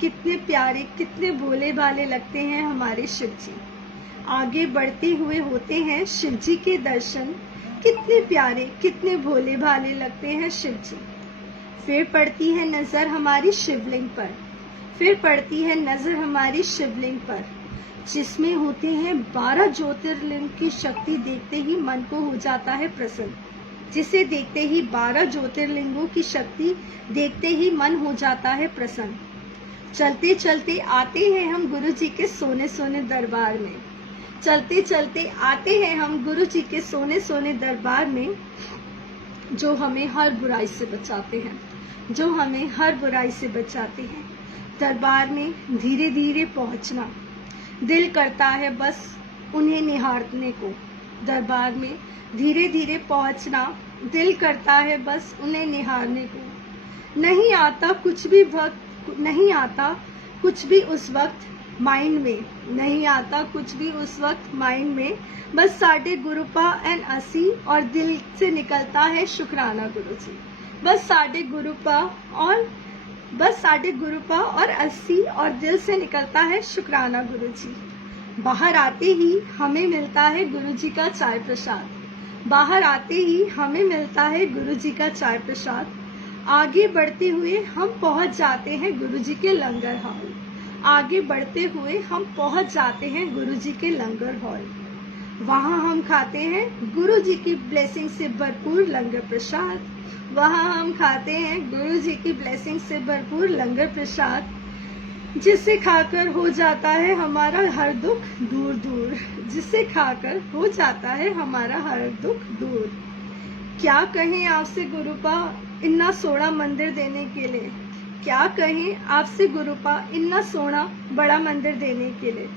कितने प्यारे कितने भोले भाले लगते हैं हमारे शिव जी। आगे बढ़ते हुए होते हैं शिव जी के दर्शन, कितने प्यारे कितने भोले भाले लगते हैं शिव जी। फिर पड़ती है नजर हमारी शिवलिंग पर, फिर पड़ती है नजर हमारी शिवलिंग पर, जिसमें होते हैं 12 ज्योतिर्लिंग की शक्ति देखते ही मन को हो जाता है प्रसन्न। जिसे देखते ही 12 ज्योतिर्लिंगों की शक्ति देखते ही मन हो जाता है प्रसन्न। चलते चलते आते हैं हम गुरु जी के सोने सोने दरबार में। चलते चलते आते हैं हम गुरु जी के सोने सोने दरबार में, जो हमें हर बुराई से बचाते हैं, जो हमें हर बुराई से बचाते हैं। दरबार में धीरे धीरे पहुंचना, दिल करता है बस उन्हें निहारने को। दरबार में धीरे धीरे पहुंचना, दिल करता है बस उन्हें निहारने को। नहीं आता कुछ भी उस वक्त माइंड में, नहीं आता कुछ भी उस वक्त माइंड में, बस साढ़े गुरुपा एंड असी और दिल से निकलता है शुक्राना गुरु जी। बस साढ़े गुरुपा और 80 और दिल से निकलता है शुक्राना गुरु जी। बाहर आते ही हमें मिलता है गुरु जी का चाय प्रसाद, बाहर आते ही हमें मिलता है गुरु जी का चाय प्रसाद। आगे बढ़ते हुए हम पहुंच जाते हैं गुरु जी के लंगर हॉल, आगे बढ़ते हुए हम पहुंच जाते हैं गुरु जी के लंगर हॉल। वहाँ हम खाते हैं गुरु जी की ब्लेसिंग से भरपूर लंगर प्रसाद, वहाँ हम खाते हैं गुरु जी की ब्लेसिंग से भरपूर लंगर प्रसाद, जिसे खाकर हो जाता है हमारा हर दुख दूर दूर, जिसे खाकर हो जाता है हमारा हर दुख दूर। क्या कहें आपसे गुरुपा इन्ना सोना मंदिर देने के लिए, क्या कहें आपसे गुरुपा इन्ना सोना बड़ा मंदिर देने के लिए,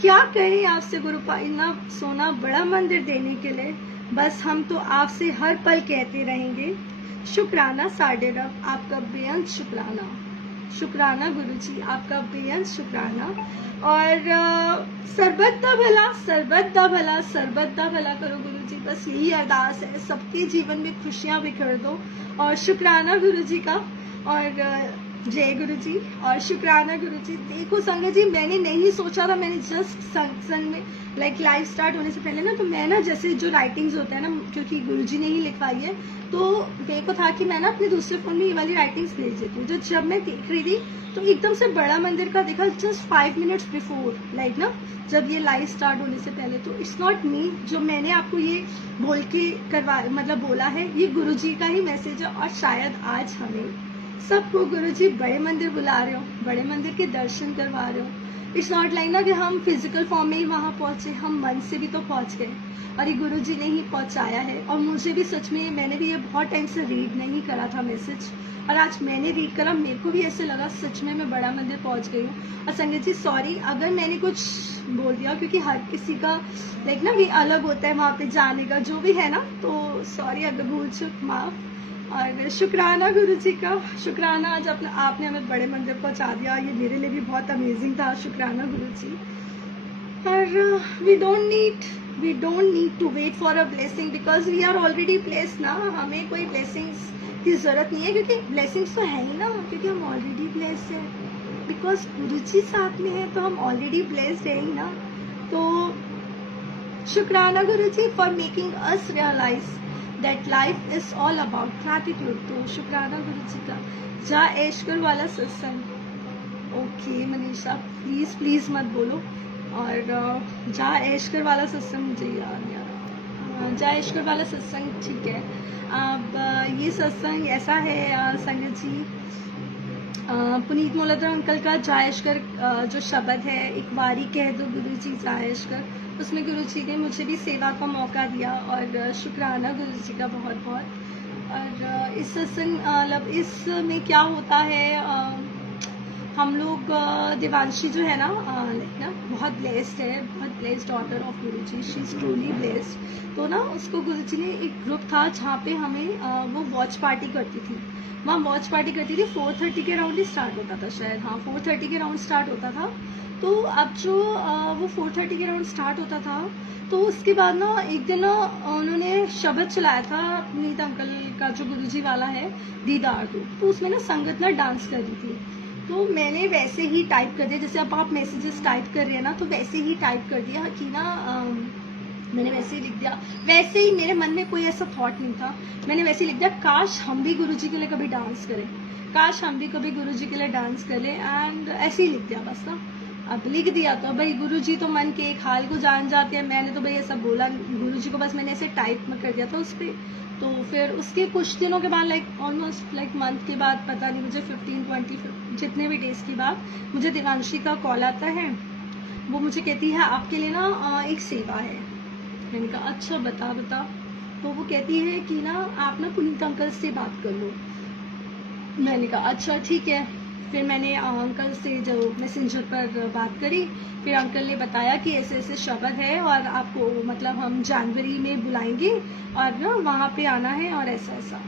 क्या कहें आपसे गुरुपा इन्ना सोना बड़ा मंदिर देने के लिए। बस हम तो आपसे हर पल कहते रहेंगे शुक्राना साढ़े रब, आपका बेअंत शुक्राना। शुक्राना गुरु जी, आपका बेअंत शुक्राना। और सरबत दा भला करो गुरु जी, बस यही अरदास है। सबके जीवन में खुशियाँ बिखेर दो और शुक्राना गुरु जी का। और जय गुरु जी और शुक्राना गुरु जी। देखो संगत जी, मैंने नहीं सोचा था, मैंने जस्ट सत्संग में लाइव स्टार्ट होने से पहले ना, तो मैं ना जैसे जो राइटिंग्स होता है ना, क्योंकि गुरु जी ने ही लिखवाई है, तो मेरे को था कि मैं ना अपने दूसरे फोन में ये वाली राइटिंग्स भेज देती हूँ। जब मैं देख रही थी तो एकदम से बड़ा मंदिर का देखा जस्ट 5 मिनट्स बिफोर, लाइक ना जब ये लाइव स्टार्ट होने से पहले। तो इट्स नॉट मी, जो मैंने आपको ये बोल के करवा मतलब बोला है, ये गुरु जी का ही मैसेज है। और शायद आज हमें सबको गुरुजी बड़े मंदिर बुला रहे हो, बड़े मंदिर के दर्शन करवा रहे हो। इट्स नॉट लाइक ना कि हम फिजिकल फॉर्म में ही वहां पहुंचे, हम मन से भी तो पहुंच गए और ये गुरुजी ने ही पहुंचाया है। और मुझे भी सच में, मैंने भी ये बहुत टाइम से रीड नहीं करा था मैसेज, और आज मैंने रीड करा, मेरे को भी ऐसे लगा सच में मैं बड़ा मंदिर पहुंच गई हूँ। और संगत जी सॉरी अगर मैंने कुछ बोल दिया, क्योंकि हर किसी का लाइक ना कि अलग होता है वहां पे जाने का जो भी है ना, तो सॉरी अगर भूल चुक माफ। और शुक्राना गुरु जी का, शुक्राना आज अपना आपने हमें बड़े मंदिर पहुंचा दिया, ये मेरे लिए भी बहुत अमेजिंग था। शुक्राना गुरु जी। और we don't need to wait for a blessing, because we are already blessed ना। हमें कोई ब्लेसिंग्स की जरूरत नहीं है, क्योंकि ब्लेसिंग्स तो है ही ना, क्योंकि हम ऑलरेडी ब्लेस्ड है। बिकॉज गुरु जी साथ में है तो हम ऑलरेडी ब्लेस्ड है ही ना। तो शुक्राना गुरु ji for making us realize that life is all about gratitude. तो शुक्राना गुरु जी का। जा ऐशकर वाला सत्संग, ओके मनीषा प्लीज प्लीज मत बोलो। और जा ऐशकर वाला सत्संग मुझे याद नहीं आ रहा। जा ऐशकर वाला सत्संग ठीक है। अब ये सत्संग ऐसा है संगत जी, पुनीत मोलाद्रा अंकल का जायशकर जो शब्द है, एक बारी कह दो गुरु जी जायशकर, उसमें गुरु जी ने मुझे भी सेवा का मौका दिया। और शुक्राना गुरु जी का बहुत बहुत। और इस सत्संग मतलब इसमें क्या होता है, हम लोग देवांशी जो है ना लाइक ना बहुत ब्लेस्ड है, बहुत blessed daughter of Guru ji, she is truly blessed. तो ना उसको गुरु जी ने एक ग्रुप था जहाँ पे हमें वो वॉच पार्टी करती थी, वहाँ वॉच पार्टी करती थी। 4:30 के राउंड ही स्टार्ट होता था शायद, हाँ 4:30 के राउंड स्टार्ट होता था। तो अब जो वो 4:30 के राउंड स्टार्ट होता था, तो उसके बाद ना एक दिन ना उन्होंने शब्द चलाया था पुनीत अंकल का जो गुरुजी वाला है, दीदार दो। तो उसमें ना संगत ना डांस कर रही थी, तो मैंने वैसे ही टाइप कर दिया, जैसे अब आप मैसेजेस टाइप कर रहे हैं ना, तो वैसे ही टाइप कर दिया कि ना मैंने वैसे ही लिख दिया। वैसे ही मेरे मन में कोई ऐसा थॉट नहीं था, मैंने वैसे ही लिख दिया काश हम भी गुरुजी के लिए कभी डांस करें, काश हम भी कभी गुरुजी के लिए डांस करें। एंड ऐसे ही लिख दिया बस ना। अब लिख दिया तो भाई गुरुजी तो मन के एक हाल को जान जाते हैं, मैंने तो भाई ऐसा बोला गुरुजी को, बस मैंने ऐसे टाइप में कर दिया था उस पर। तो फिर उसके कुछ दिनों के बाद लाइक ऑलमोस्ट लाइक मंथ के बाद, पता नहीं मुझे 15-20 जितने भी डेज के बाद मुझे देवांशी का कॉल आता है। वो मुझे कहती है आपके लिए ना एक सेवा है। मैंने कहा अच्छा बता बता। तो वो कहती है कि ना आप ना पुनीत अंकल से बात कर लो। मैंने कहा अच्छा ठीक है। फिर मैंने अंकल से जो मैसेंजर पर बात करी, फिर अंकल ने बताया कि ऐसे ऐसे शब्द है और आपको मतलब हम जनवरी में बुलाएंगे और ना वहाँ पे आना है और ऐसा ऐसा।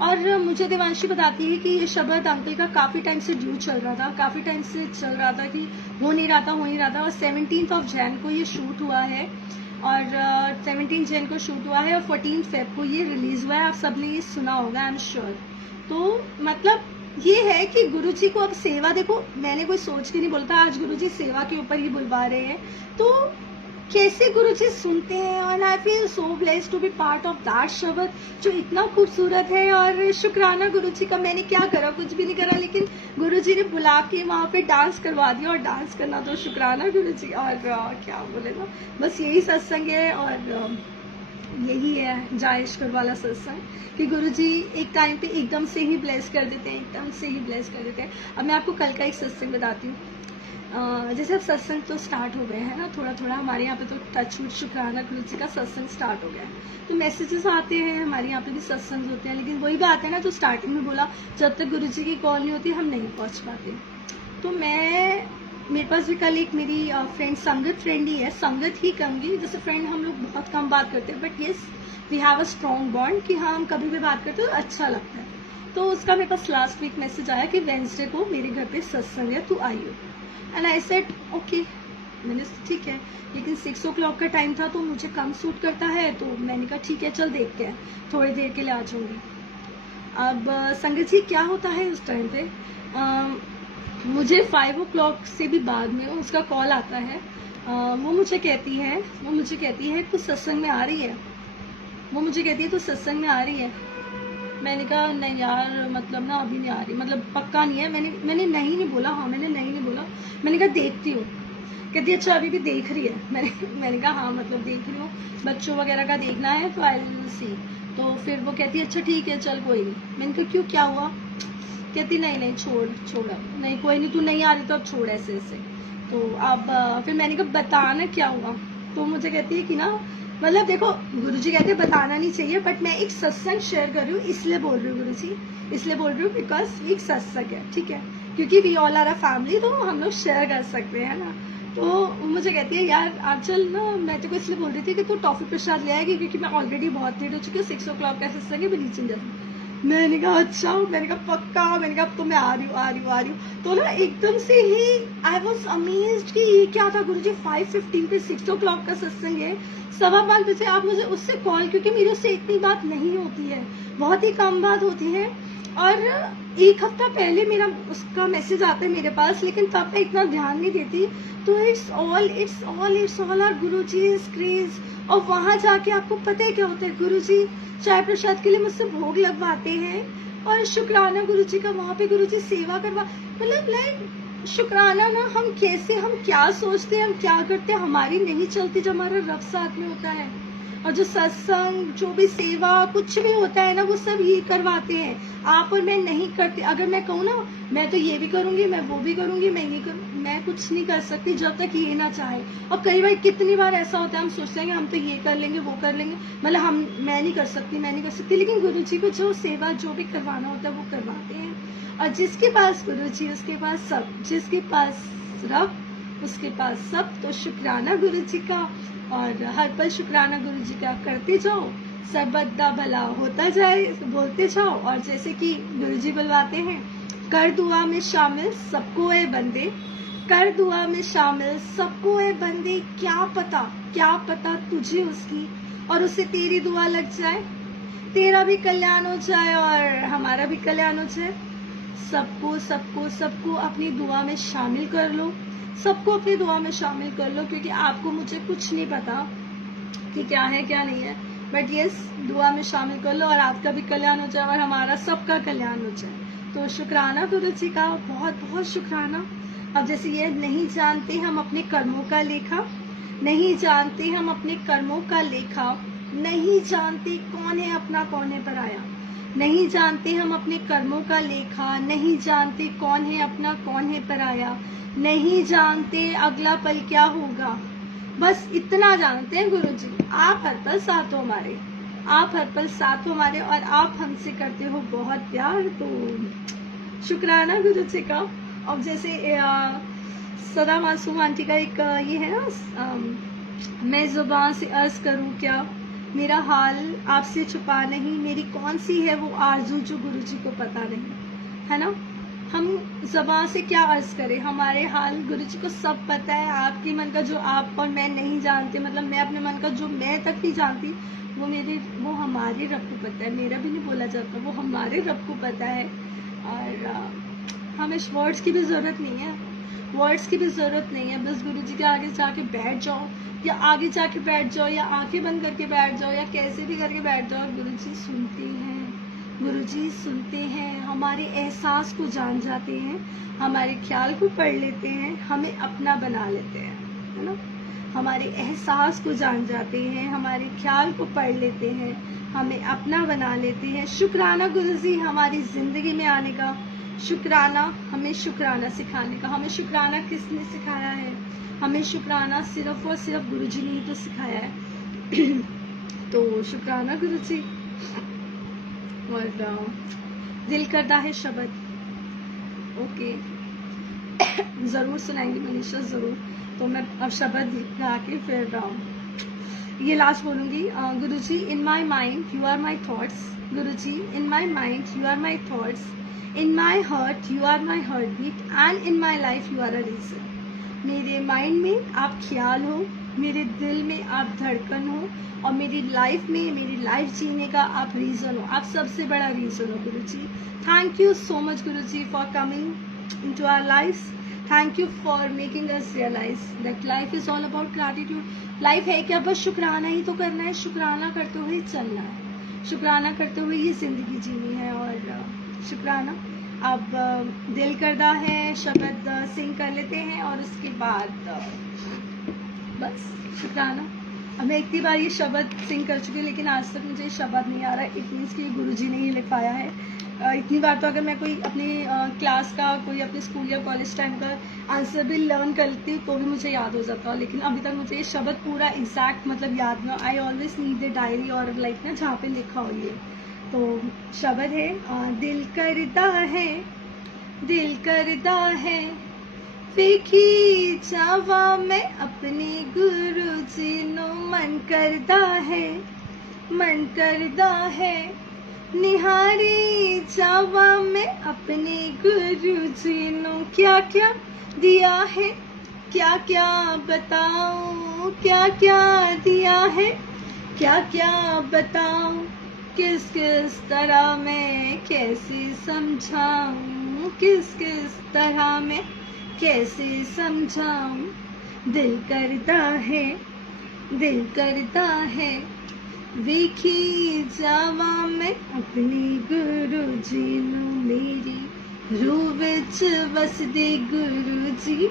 और मुझे देवांशी बताती है कि ये शब्द अंकल का काफ़ी टाइम से ड्यू चल रहा था, काफ़ी टाइम से चल रहा था कि हो नहीं रहा था। और 17 जैन को ये शूट हुआ है, और 17 जैन को शूट हुआ है और 14 फेब को ये रिलीज हुआ है। आप सबने ये सुना होगा आई एम श्योर। तो मतलब ये है कि गुरुजी को अब सेवा, देखो मैंने कोई सोच के नहीं बोलता, आज गुरुजी सेवा के ऊपर ही बुलवा रहे हैं, तो कैसे गुरुजी सुनते हैं। और I feel so blessed to be part of that शब्द जो इतना खूबसूरत है। और शुक्राना गुरुजी का, मैंने क्या करा, कुछ भी नहीं करा, लेकिन गुरुजी ने बुला के वहाँ पे डांस करवा दिया। और डांस करना तो शुक्राना गुरुजी। और क्या बोले ना, बस यही सत्संग है और यही है जायेश्वर वाला सत्संग कि गुरुजी एक टाइम पे एकदम से ही ब्लेस कर देते हैं, एकदम से ही ब्लेस कर देते हैं। अब मैं आपको कल का एक सत्संग बताती हूँ। जैसे अब सत्संग तो स्टार्ट हो गए हैं ना, थोड़ा थोड़ा हमारे यहाँ पे तो टच वुड शुक्राना गुरुजी का सत्संग स्टार्ट हो गया है। तो मैसेजेस आते हैं, हमारे यहाँ पे भी सत्संग होते हैं, लेकिन वही बात है ना, तो स्टार्टिंग में बोला जब तक गुरुजी की कॉल नहीं होती हम नहीं पहुँच पाते। तो मेरे पास भी कल एक मेरी फ्रेंड, संगत फ्रेंड ही है, संगत ही कहूँगी, जैसे फ्रेंड हम लोग बहुत कम बात करते हैं, but yes we have a strong bond कि हाँ हम कभी भी बात करते हैं तो अच्छा लगता है। तो उसका मेरे पास लास्ट वीक मैसेज आया कि वेंसडे को मेरे घर पे सत्संग है, तू आइयो। एंड आई सेड ओके, मैंने ठीक है, लेकिन 6 o'clock का टाइम था तो मुझे कम सूट करता है, तो मैंने कहा ठीक है चल देखते हैं, थोड़ी देर के लिए आ जाऊँगी। अब संगत जी क्या होता है उस टाइम पे, मुझे 5 o'clock से भी बाद में उसका कॉल आता है। वो मुझे कहती है तू सत्संग में आ रही है। वो मुझे कहती है तू सत्संग में आ रही है। मैंने कहा नहीं यार, मतलब ना अभी नहीं आ रही, मतलब पक्का नहीं है। मैंने नहीं बोला। हाँ, मैंने नहीं बोला। मैंने कहा देखती हूँ। कहती है अच्छा अभी भी देख रही है। मैंने कहा हाँ, मतलब देख रही हूँ, बच्चों वगैरह का देखना है तो आई विल सी। तो फिर वो कहती है अच्छा ठीक है चल कोई नहीं। मैंने कहा क्यों, क्या हुआ? कहती नहीं छोड़ अब, नहीं कोई नहीं, तू नहीं आ रही तो अब छोड़ ऐसे। तो अब फिर मैंने कहा बताना क्या हुआ। तो मुझे कहती है कि ना, मतलब देखो गुरुजी कहते हैं बताना नहीं चाहिए, बट मैं एक सत्संग शेयर कर रही हूँ इसलिए बोल रही हूँ गुरुजी, इसलिए बोल रही हूँ बिकॉज एक सत्संग है, ठीक है, क्योंकि we all are a family, तो हम लोग शेयर कर सकते हैं ना। तो मुझे कहती है यार आंचल ना, मैं तो इसलिए बोल रही थी कि तू टॉफी प्रसाद ले आएगी, क्योंकि मैं ऑलरेडी बहुत लेट हो चुकी हूँ। 6 o'clock का सत्संग है, मैं नीचे जा। मैंने कहा अच्छा, मैंने कहा पक्का, मैंने कहा अब तो मैं आ रही हूँ। तो ना एकदम से ही आई वॉज अमेज्ड कि ये क्या था गुरुजी, 5:15 पे 6 o'clock का सत्संग है, 5:15 बजे आप मुझे उससे कॉल, क्योंकि मेरी उससे इतनी बात नहीं होती है, बहुत ही कम बात होती है। और 1 हफ्ता पहले मेरा उसका मैसेज आता है मेरे पास, लेकिन तब मैं इतना ध्यान नहीं देती। तो it's all are Guruji's grace. और वहां जाके आपको पता है क्या होता है, गुरुजी चाय प्रसाद के लिए मुझसे भोग लगवाते हैं, और शुक्राना गुरुजी का वहां पे गुरुजी सेवा करवा, मतलब लाइक शुक्राना ना, हम क्या सोचते हैं, हम क्या करते हैं, हमारी नहीं चलती जब हमारा रब साथ में होता है। और जो सत्संग, जो भी सेवा कुछ भी होता है ना, वो सब ये करवाते हैं। आप और मैं नहीं करते। अगर मैं कहूँ ना मैं तो ये भी करूंगी, मैं वो भी करूंगी, मैं कुछ नहीं कर सकती जब तक ये ना चाहे। और कई बार कितनी बार ऐसा होता है, हम सोचते हैं कि हम तो ये कर लेंगे, वो कर लेंगे, मतलब मैं नहीं कर सकती, लेकिन गुरुजी को जो सेवा जो भी करवाना होता है वो करवाते हैं। और जिसके पास गुरुजी उसके पास सब, जिसके पास रब उसके पास सब। तो शुक्राना गुरुजी का, और हर पल शुक्राना गुरुजी का करते जाओ, सर्वदा भला होता जाए, बोलते जाओ। और जैसे कि गुरुजी बुलवाते हैं, कर दुआ में शामिल सबको है बंदे, कर दुआ में शामिल सबको है बंदे, क्या पता तुझे उसकी और उससे तेरी दुआ लग जाए, तेरा भी कल्याण हो जाए और हमारा भी कल्याण हो जाए। सबको अपनी दुआ में शामिल कर लो, सबको अपनी दुआ में शामिल कर लो, क्योंकि आपको मुझे कुछ नहीं पता कि क्या है क्या नहीं है, बट यस दुआ में शामिल कर लो और आपका भी कल्याण हो जाए और हमारा सबका कल्याण हो जाए। तो शुक्राना गुरुजी का, बहुत बहुत शुक्राना। अब जैसे ये नहीं जानते हम अपने कर्मों का लेखा, नहीं जानते हम अपने कर्मों का लेखा, नहीं जानते कौन है अपना कौन है पराया, नहीं जानते हम अपने कर्मों का लेखा, नहीं जानते कौन है अपना कौन है पराया, नहीं जानते अगला पल क्या होगा, बस इतना जानते हैं गुरुजी। आप हर पल साथ हो हमारे, आप हर पल साथ हो हमारे, और आप हमसे करते हो बहुत प्यार। तो शुक्राना गुरुजी का। अब जैसे सदा मासूम आंटी का एक ये है ना, मैं जुबान से अर्ज करूं क्या, मेरा हाल आपसे छुपा नहीं, मेरी कौन सी है वो आरज़ू जो गुरुजी को पता नहीं, है ना। हम ज़बान से क्या अर्ज करें, हमारे हाल गुरुजी को सब पता है। आपके मन का जो आप और मैं नहीं जानते, मतलब मैं अपने मन का जो मैं तक नहीं जानती, वो हमारे रब को पता है। मेरा भी नहीं बोला जाता, वो हमारे रब को पता है। और हमें वर्ड्स की भी ज़रूरत नहीं है, वर्ड्स की भी ज़रूरत नहीं है। बस गुरुजी के आगे जाके बैठ जाओ, या आगे जाके बैठ जाओ, या आंखें बंद करके बैठ जाओ, या कैसे भी करके बैठ जाओ। गुरुजी सुनते हैं, गुरुजी सुनते हैं, हमारे एहसास को जान जाते हैं, हमारे ख्याल को पढ़ लेते हैं, हमें अपना बना लेते हैं, है ना। हमारे एहसास को जान जाते हैं, हमारे ख्याल को पढ़ लेते हैं, हमें अपना बना लेते हैं। शुक्राना गुरुजी हमारी ज़िंदगी में आने का, शुक्राना हमें शुक्राना सिखाने का। हमें शुक्राना किसने सिखाया है, हमें शुक्राना सिर्फ और सिर्फ गुरुजी ने ही तो सिखाया है। तो शुक्राना गुरुजी। और दिल करता है शब्द, ओके ज़रूर सुनाएंगी मनीषा, ज़रूर। तो मैं अब शब्द गा के फिर ये लास्ट बोलूँगी। Guruji in my mind you are my thoughts, Guruji in my mind you are my thoughts, in my heart you are my heart beat, and in my life you are a reason. मेरे mind में आप ख्याल हो, मेरे दिल में आप धड़कन हो और मेरी लाइफ में, मेरी लाइफ जीने का आप रीज़न हो, आप सबसे बड़ा रीज़न हो Guruji. Thank you so much Guruji for coming into our lives. Thank you for making us realize that life is all about gratitude. Life है क्या, बस शुक्राना ही तो करना है, शुक्राना करते हुए चलना है, शुक्राना करते हुए ये ज़िंदगी जीनी है। और शुक्राना। अब दिल करदा है शब्द सिंग कर लेते हैं और उसके बाद बस शुक्राना। अब मैं इतनी बार ये शब्द सिंग कर चुकी हूँ लेकिन आज तक मुझे शब्द नहीं आ रहा। इट मीन्स कि गुरुजी ने ही लिखवाया है। इतनी बार तो अगर मैं कोई अपनी क्लास का, कोई अपने स्कूल या कॉलेज टाइम का आंसर भी लर्न करती तो भी मुझे याद हो जाता, लेकिन अभी तक मुझे ये शब्द पूरा एग्जैक्ट मतलब याद ना। I always need the diary और लाइक ना जहाँ पे लिखा हो ये। तो शब्द है दिल करता है, दिल करता है वेखी जावा मैं अपने गुरुजी नो। मन करदा है, मन करदा है निहारी जावा मैं अपने गुरुजी नो। क्या क्या दिया है, क्या क्या बताऊं, क्या क्या दिया है, क्या क्या बताऊं, किस किस तरह मैं कैसे समझाऊं, किस किस तरह मैं कैसे समझाऊं। दिल करता है, दिल करता है वेखी जावा मैं अपने गुरुजी नू। मेरी रूह विच वसदे गुरुजी,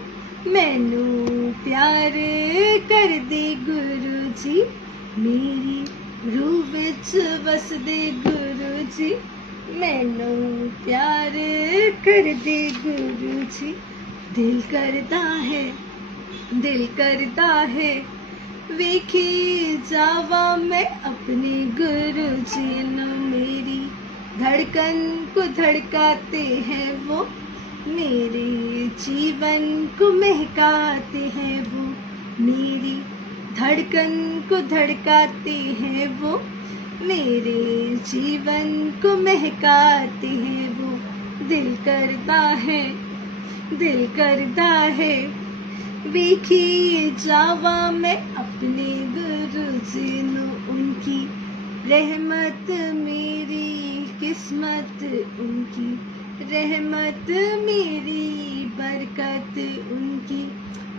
मैनू प्यार कर दे गुरुजी। मेरी रूह विच वसदे गुरुजी, मैनू प्यार कर दे गुरुजी। दिल करता है, दिल करता है वेखी जावा मैं अपने गुरुजी नू। मेरी धड़कन को धड़काते हैं वो, मेरे जीवन को महकाते हैं वो। मेरी धड़कन को धड़काते हैं वो, मेरे जीवन को महकाते हैं वो। दिल करता है, दिल करता है वेखी जावा मैं अपने गुरुजी नू। उनकी रहमत मेरी किस्मत, उनकी रहमत मेरी बरकत, उनकी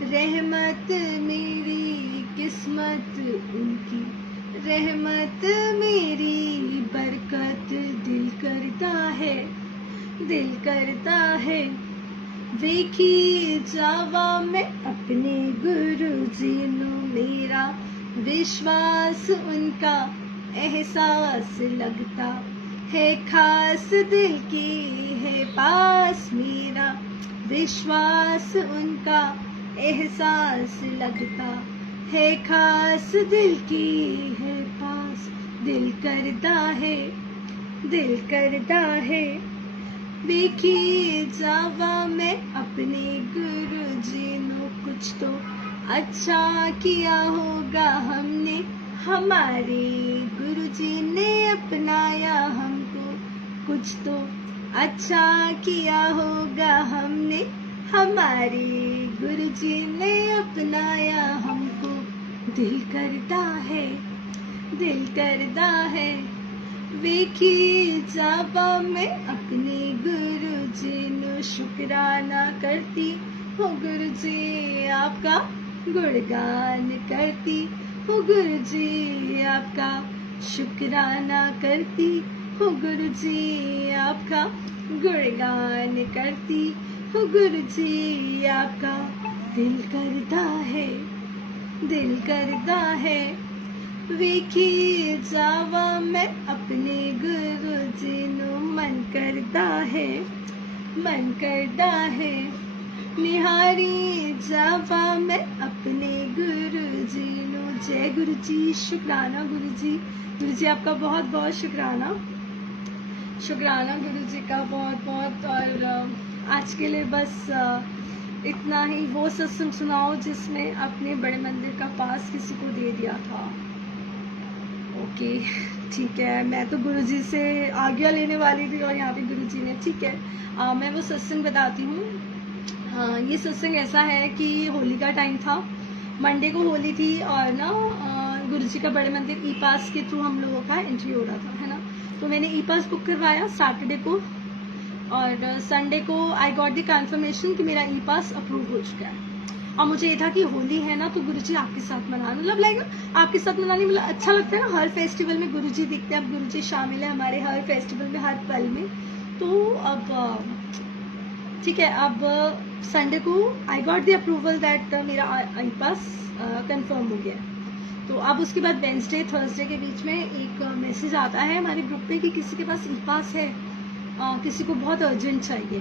रहमत मेरी किस्मत, उनकी रहमत मेरी बरकत। दिल करता है, दिल करता है वेखी जावा मैं अपने गुरुजी नू। मेरा विश्वास उनका एहसास लगता है खास, दिल की है पास। मेरा विश्वास उनका एहसास लगता है खास, दिल की है पास। दिल करता है, दिल करता है वेखी जावा मैं अपने गुरुजी नू। कुछ तो अच्छा किया होगा हमने, हमारे गुरुजी ने अपनाया हमको। कुछ तो अच्छा किया होगा हमने, हमारे गुरुजी ने अपनाया हमको। दिल करता है, दिल करता है वेखी जावा मैं अपने गुरुजी नू। शुक्राना करती हूँ गुरुजी आपका, गुणगान करती हूँ गुरुजी आपका। शुक्राना करती हूँ गुरुजी आपका, गुणगान करती हूँ गुरुजी आपका। दिल करता है, दिल करता है वेखी जावा मैं अपने गुरुजी नू। मन करता है, मन करता है निहारी जावा मैं अपने गुरुजी नू। जय गुरुजी, शुक्राना गुरुजी। गुरुजी आपका बहुत बहुत शुक्राना, शुक्राना गुरुजी का बहुत बहुत। और आज के लिए बस इतना ही। वो सत्संग सुनाओ जिसमें अपने बड़े मंदिर का पास किसी को दे दिया था। ओके ठीक है, मैं तो गुरुजी से आज्ञा लेने वाली थी और यहाँ पे गुरुजी ने, ठीक है मैं वो सत्संग बताती हूँ। ये सत्संग ऐसा है कि होली का टाइम था मंडे को होली थी और ना गुरु जी का बड़े मंदिर ई पास के थ्रू हम लोगों का एंट्री हो रहा था, है ना। तो मैंने ई पास बुक करवाया सैटरडे को, और संडे को आई गॉट द कंफर्मेशन कि मेरा ई पास अप्रूव हो चुका है। और मुझे ये था कि होली है ना, तो गुरुजी आपके साथ मनाना, मतलब लाइक आपके साथ मनाने मतलब अच्छा लगता है ना। हर फेस्टिवल में गुरुजी दिखते हैं, अब गुरुजी शामिल है हमारे हर फेस्टिवल में, हर पल में। तो अब ठीक है, अब संडे को I got the approval that मेरा आई पास कंफर्म हो गया। तो अब उसके बाद वेंसडे थर्सडे के बीच में एक मैसेज आता है हमारे ग्रुप पे कि किसी के पास ई पास है, किसी को बहुत अर्जेंट चाहिए।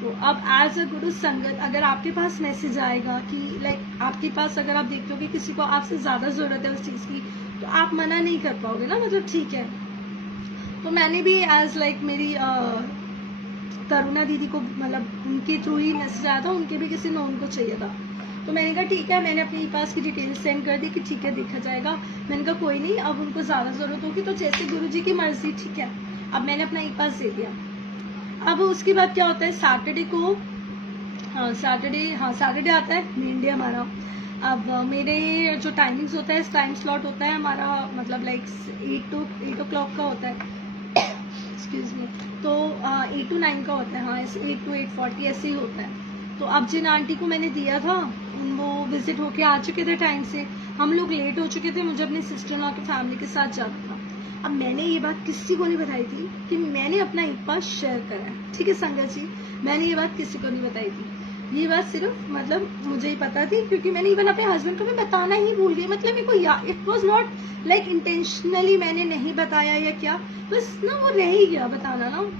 तो अब एज अ गुरु संगत अगर आपके पास मैसेज आएगा कि लाइक आपके पास अगर आप देखते हो कि किसी को आपसे ज़्यादा ज़रूरत है उस चीज़ की, तो आप मना नहीं कर पाओगे ना, मतलब ठीक है। तो मैंने भी एज लाइक मेरी तरुणा दीदी को, मतलब उनके थ्रू ही मैसेज आया था, उनके भी किसी नोन को चाहिए था। तो मैंने कहा ठीक है, मैंने अपने ई पास की डिटेल सेंड कर दी कि ठीक है देखा जाएगा। मैंने कहा कोई नहीं, अब उनको ज़्यादा ज़रूरत होगी तो जैसे गुरुजी की मर्जी, ठीक है। अब मैंने अपना ई पास दे दिया। अब उसके बाद क्या होता है, सैटरडे को सैटरडे आता है मेन डे हमारा। अब मेरे जो टाइमिंग्स होता है, टाइम स्लॉट होता है हमारा, मतलब लाइक 8 o'clock का होता है, एक्सक्यूज मी। तो 8 to 9 का होता है, हाँ 8 to 8:40 ऐसे ही होता है। तो अब जिन आंटी को मैंने दिया था वो विजिट होके आ चुके थे टाइम से, हम लोग लेट हो चुके थे, मुझे अपने सिस्टर इन लॉ की फैमिली के साथ जाना था। अब मैंने ये बात किसी को नहीं बताई थी कि मैंने अपना ई पास शेयर करा है, ठीक है संगत जी, मैंने ये बात किसी को नहीं बताई थी। ये बात सिर्फ मतलब मुझे ही पता थी, क्योंकि मैंने इवन अपने हस्बैंड को भी बताना ही भूल गई। मतलब मेरे को it was not like intentionally मैंने नहीं बताया या क्या, बस ना वो रह ही गया बताना ना।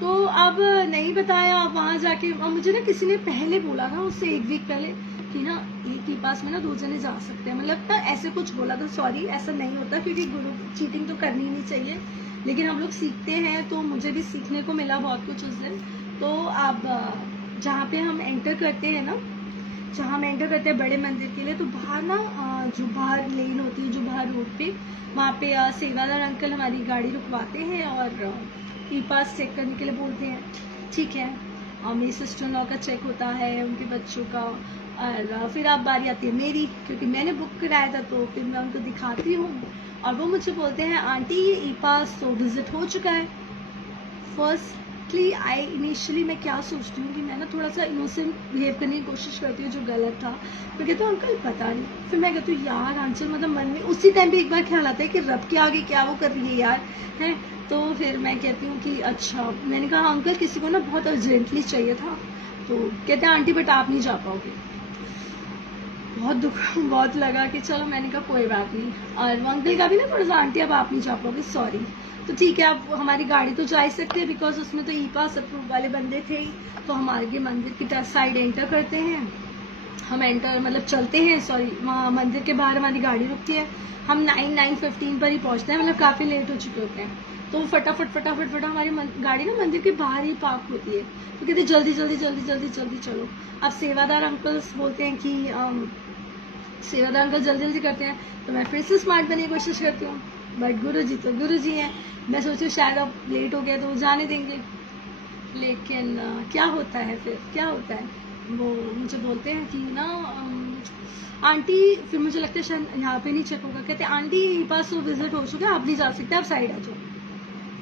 तो अब नहीं बताया, अब वहाँ जाके अब मुझे ना किसी ने पहले बोला था, उससे एक वीक पहले, कि ना एक ही पास में ना 2 जने जा सकते हैं, मतलब ना ऐसे कुछ बोला था। सॉरी, ऐसा नहीं होता, क्योंकि गुरु चीटिंग तो करनी नहीं चाहिए, लेकिन हम लोग सीखते हैं, तो मुझे भी सीखने को मिला बहुत कुछ उस दिन। तो अब जहाँ पे हम एंटर करते हैं ना, जहाँ हम एंटर करते हैं बड़े मंदिर के लिए, तो बाहर ना जो बाहर लेन होती है, जो बाहर रोड पे, वहाँ पे सेवादार अंकल हमारी गाड़ी रुकवाते हैं और ई पास चेक करने के लिए बोलते हैं, ठीक है। और मेरी सिस्टर इन लॉ का चेक होता है, उनके बच्चों का, और फिर अब बारी आती है मेरी, क्योंकि मैंने बुक कराया था। तो फिर मैं उनको दिखाती हूँ और वो मुझे बोलते हैं आंटी ये ई पास तो विजिट हो चुका है। फर्स्टली इनिशियली मैं क्या सोचती हूँ कि मैं ना थोड़ा सा इनोसेंट बिहेव करने की कोशिश करती हूँ, जो गलत था। फिर कहते अंकल पता नहीं, फिर मैं कहती हूँ यार आंचल, मतलब मन में उसी टाइम पे एक बार ख्याल आता है कि रब के आगे क्या वो कर रही है यार, है। तो फिर मैं कहती हूँ कि अच्छा, मैंने कहा अंकल किसी को ना बहुत अर्जेंटली चाहिए था। तो कहते हैं आंटी बट आप नहीं जा पाओगे। बहुत दुख बहुत लगा कि चलो, मैंने कहा कोई बात नहीं। और वो अंकल का भी ना थोड़ा सा, आंटी अब आप नहीं जा पाओगे, सॉरी। तो ठीक है, अब हमारी गाड़ी तो जा ही सकते हैं, बिकॉज उसमें तो ई पास अप्रूव वाले बंदे थे ही। तो हम आगे मंदिर की साइड एंटर करते हैं, हम एंटर मतलब चलते हैं, सॉरी वहाँ मंदिर के बाहर हमारी गाड़ी रुकती है। हम 9:15 पर ही पहुँचते हैं, मतलब काफ़ी लेट हो चुके होते हैं। तो फटाफट हमारी गाड़ी ना मंदिर के बाहर ही पार्क होती है। तो कहते जल्दी चलो। अब सेवादार अंकल्स बोलते हैं कि सेवादार अंकल जल्दी करते हैं, तो मैं फिर से स्मार्ट बनने की कोशिश करती हूँ, बट गुरुजी तो गुरुजी हैं। मैं सोचती हूँ शायद अब लेट हो गया तो वो जाने देंगे, लेकिन क्या होता है, वो मुझे बोलते हैं कि ना आंटी, फिर मुझे लगता है शायद यहाँ पे नहीं चेक होगा, कहते आंटी ये पास वो विजिट हो चुका है, आप नहीं जा सकते, आप साइड आ जाओ।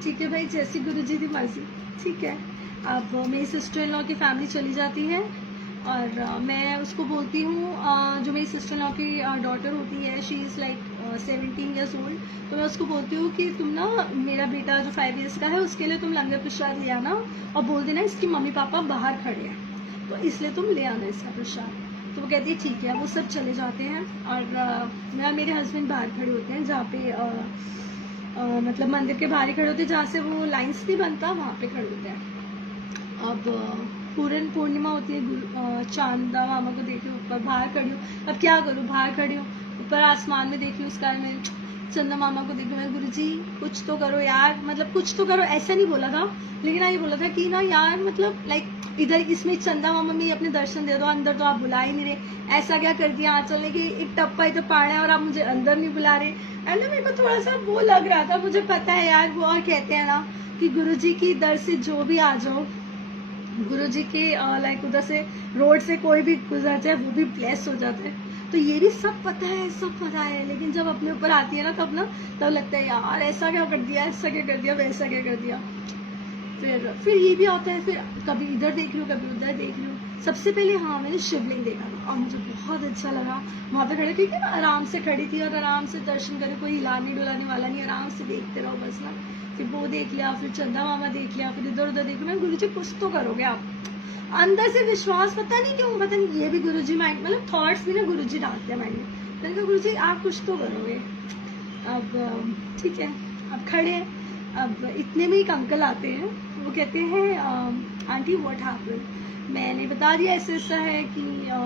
ठीक है भाई, जैसी गुरुजी की मर्जी, ठीक है। अब मेरी सिस्टर इन लॉ की फैमिली चली जाती है और मैं उसको बोलती हूँ, जो मेरी सिस्टर इन लॉ की डॉटर होती है, she is like 17 years old। तो मैं उसको बोलती हूँ कि तुम ना मेरा बेटा जो 5 years का है उसके लिए तुम लंगर प्रसाद ले आना, और बोल देना इसकी मम्मी पापा बाहर खड़े हैं, तो इसलिए तुम ले आना इसका प्रसाद। तो वो कहती है ठीक है। वो सब चले जाते हैं और मेरे हस्बैंड बाहर खड़े होते हैं, जहाँ पे मतलब मंदिर के बाहर ही खड़े होते हैं, जहाँ से वो लाइन्स नहीं बनता, वहाँ पे खड़े होते हैं। अब पूर्ण पूर्णिमा होती है, चांदा मामा को देख रही हूँ ऊपर, बाहर खड़ी हूँ। अब क्या करूँ, बाहर खड़ी हूँ, ऊपर आसमान में देख रही हूँ, स्काई में चंदा मामा को देख रही हूँ। गुरुजी कुछ तो करो यार, मतलब कुछ तो करो। ऐसा नहीं बोला था, लेकिन ये बोला था कि ना यार, मतलब लाइक इधर इसमें चंदा मामा में अपने दर्शन दे दो, अंदर तो आप बुला ही नहीं रहे। ऐसा क्या कर दिया आंचल ने कि एक टप्पा ही तो पाड़ा है और आप मुझे अंदर नहीं बुला रहे। एंड ना मेरे को थोड़ा सा वो लग रहा था, मुझे पता है यार, वो और कहते हैं ना कि गुरुजी की दर से जो भी आ जाओ गुरु जी के लाइक उधर से रोड से कोई भी गुजर जाए वो भी ब्लेस हो जाता है। तो ये भी सब पता है, सब पता है, लेकिन जब अपने ऊपर आती है ना तब लगता है यार ऐसा क्या कर दिया, ऐसा क्या कर दिया, वैसा क्या कर दिया। फिर ये भी आता है, फिर कभी इधर देख रही हूँ, कभी उधर देख रही हूँ। सबसे पहले हाँ मैंने शिवलिंग देखा था और मुझे बहुत अच्छा लगा वहाँ पे खड़े, क्योंकि मैं आराम से खड़ी थी और आराम से दर्शन करे, कोई हिलाने डुलाने वाला नहीं, आराम से देखते रहो बस ना। फिर वो देख लिया, फिर चंदा मामा देख लिया, फिर इधर उधर देख लिया। मैं गुरु जी कुछ तो करोगे आप, अंदर से विश्वास, पता नहीं क्यों, पता नहीं, ये भी गुरु जी माइंड मतलब थॉट्स भी ना गुरु जी डालते हैं माइंड में। मैंने कहा गुरु जी आप कुछ तो करोगे। अब ठीक है, अब खड़े हैं, अब इतने में एक अंकल आते हैं, वो कहते हैं आंटी व्हाट हैपेंड। मैंने बता दिया ऐसा ऐसा है कि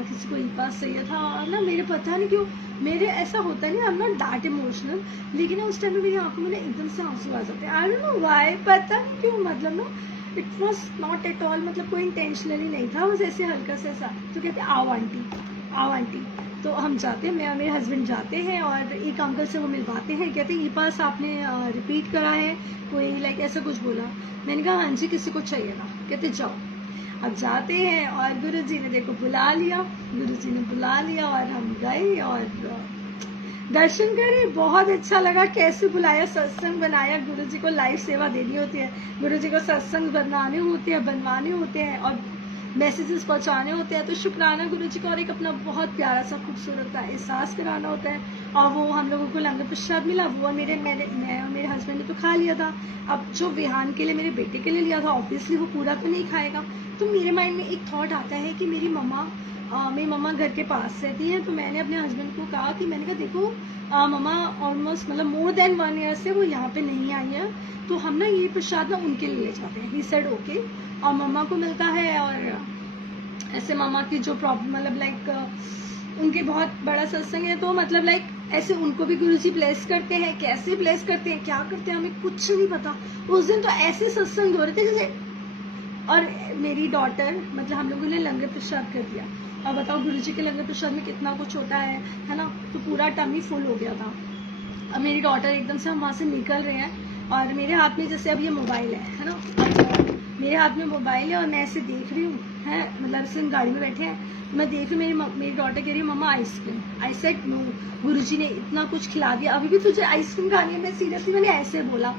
किसी को ई पास चाहिए था, और ना मेरे पता नहीं क्यों मेरे ऐसा होता नहीं, I am not that emotional, लेकिन उस टाइम में मेरी आंखों में एकदम से आंसू आ जाते हैं। आई डोंट नो व्हाई, पता नहीं क्यों, मतलब ना it was not at all, मतलब कोई इंटेंशनली नहीं था, बस ऐसे हल्का सा ऐसा। तो कहते आओ आंटी, आओ आंटी। तो हम जाते हैं, मैं और मेरे हस्बैंड जाते हैं और एक अंकल से वो मिलवाते हैं। कहते हैं ई पास आपने रिपीट करा है, कोई लाइक ऐसा कुछ बोला। मैंने कहा हाँ जी किसी को चाहिए था। कहते जाओ। अब जाते हैं और गुरु जी ने देखो बुला लिया, गुरु जी ने बुला लिया और हम गए और दर्शन करे। बहुत अच्छा लगा, कैसे बुलाया, सत्संग बनाया। गुरु जी को लाइव सेवा देनी होती है, गुरु जी को सत्संग बनाने होते हैं, बनवाने होते हैं और मैसेजेस पहुंचाने होते हैं। तो शुक्राना गुरु जी का, और एक अपना बहुत प्यारा सा खूबसूरत सा एहसास कराना होता है। और वो हम लोगों को लंगर प्रसाद मिला, वो और मैं और मेरे हस्बैंड ने तो खा लिया था। अब जो विहान के लिए मेरे बेटे के लिए लिया था, ऑब्वियसली वो पूरा तो नहीं खाएगा। तो मेरे माइंड में एक थॉट आता है कि मेरी मम्मा घर के पास रहती हैं। तो मैंने अपने हस्बैंड को कहा कि मैंने कहा देखो मम्मा ऑलमोस्ट मतलब मोर देन 1 ईयर से वो यहाँ पे नहीं आई है, तो हम ना ये प्रसाद ना उनके लिए ले जाते हैं। He said okay. और मम्मा को मिलता है, और ऐसे मम्मा की जो प्रॉब्लम मतलब लाइक उनके बहुत बड़ा सत्संग है, तो मतलब लाइक ऐसे उनको भी गुरुजी ब्लेस करते हैं। कैसे ब्लेस करते हैं, क्या करते हैं, हमें कुछ नहीं पता। उस दिन तो ऐसे सत्संग हो रहे थे जैसे, और मेरी डॉटर मतलब हम लोगों ने लंगर प्रसाद कर दिया। और बताओ गुरुजी के लंगर प्रसाद में कितना कुछ होता है ना, तो पूरा टमी फुल हो गया था। अब मेरी डॉटर एकदम से हम वहाँ से निकल रहे हैं और मेरे हाथ में जैसे अब ये मोबाइल है ना, मेरे हाथ में मोबाइल है और मैं ऐसे देख रही हूँ, है मतलब ऐसे गाड़ी में बैठे हैं, मैं देख रही हूँ मेरी डॉटर कह रही है मम्मा आइसक्रीम। आई सेड नो, गुरुजी ने इतना कुछ खिला दिया, अभी भी तुझे आइसक्रीम खानी है। मैं सीरियसली मैंने ऐसे बोला,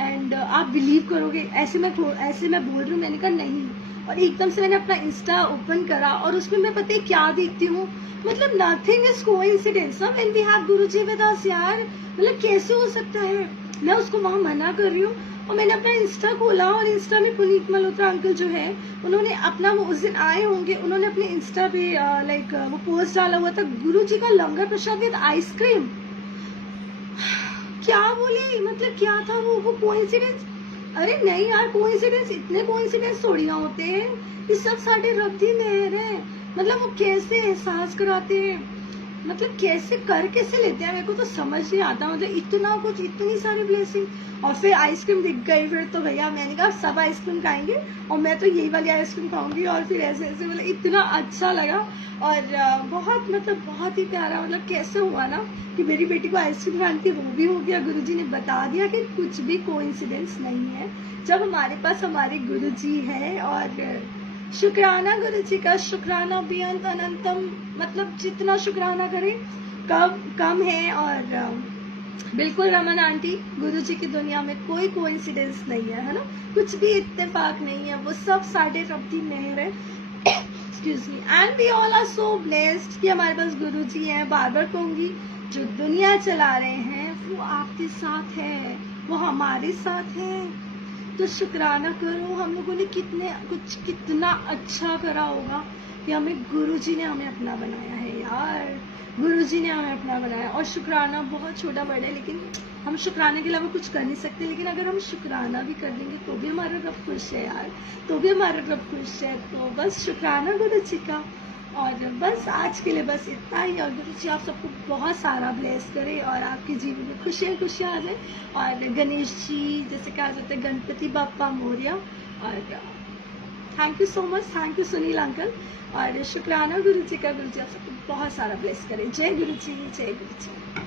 एंड आप बिलीव करोगे ऐसे मैं बोल रही हूँ। मैंने कहा नहीं, और एकदम से मैंने अपना इंस्टा ओपन करा और उसमें मैं पता है क्या देखती हूँ, मतलब नथिंग इज कोइंसिडेंस ना when we have Guruji with us यार, मतलब कैसे हो सकता है। मैं उसको वहां मना कर रही हूँ और मैंने अपना इंस्टा खोला और इंस्टा में पुनीत मल्होत्रा अंकल जो है उन्होंने अपना, वो उस दिन आए होंगे, उन्होंने अपने इंस्टा पे लाइक वो पोस्ट डाला हुआ था, गुरुजी का लंगर प्रसाद विद आइसक्रीम। क्या बोली, मतलब क्या था वो कोइंसिडेंस? अरे नहीं यार, कोइंसिडेंस, इतने कोइंसिडेंस थोड़ी ना होते हैं, ये सब साढ़े रब दी मेहर है। मतलब वो कैसे एहसास कराते हैं, मतलब कैसे लेते हैं, मेरे को तो समझ नहीं आता। मतलब इतना कुछ, इतनी सारी ब्लेसिंग। और फिर आइसक्रीम दिख गई, फिर तो भैया मैंने कहा सब आइसक्रीम खाएंगे और मैं तो यही वाली आइसक्रीम खाऊंगी। और फिर ऐसे ऐसे मतलब इतना अच्छा लगा और बहुत मतलब बहुत ही प्यारा, मतलब कैसे हुआ ना कि मेरी बेटी को आइसक्रीम खानी थी, वो भी हो गया। गुरुजी ने बता दिया कि कुछ भी कोइंसिडेंस नहीं है, जब हमारे पास हमारे गुरुजी है। और शुक्राना गुरुजी का, शुक्राना बेअंत अनंतम, मतलब जितना शुक्राना करें कम है। और बिल्कुल रमन आंटी, गुरुजी की दुनिया में कोई कोइंसिडेंस नहीं है ना, कुछ भी इत्तेफाक नहीं है, वो सब साढ़े रब की मेहर है। Excuse me, and we all are so blessed कि हमारे पास गुरुजी हैं। बार बार कहूंगी, जो दुनिया चला रहे हैं वो आपके साथ है, वो हमारे साथ है। तो शुक्राना करो, हम लोगों ने कितना अच्छा करा होगा कि हमें गुरुजी ने हमें अपना बनाया है यार, गुरुजी ने हमें अपना बनाया। और शुक्राना बहुत छोटा वर्ड है, लेकिन हम शुक्राने के अलावा कुछ कर नहीं सकते, लेकिन अगर हम शुक्राना भी कर देंगे तो भी हमारा रब खुश है यार, तो भी हमारा रब खुश है। तो बस शुक्राना गुरुजी का। और बस आज के लिए बस इतना ही, और गुरुजी आप सबको बहुत सारा ब्लेस करे और आपके जीवन में खुशियाँ आ जाए। और गणेश जी जैसे कहा जाता है, गणपति बाप्पा मोरया। और thank you so much, thank you Sunil uncle. और शुक्राना गुरुजी का, गुरुजी आप सबको बहुत सारा ब्लेस करे। जय गुरुजी, जय गुरुजी।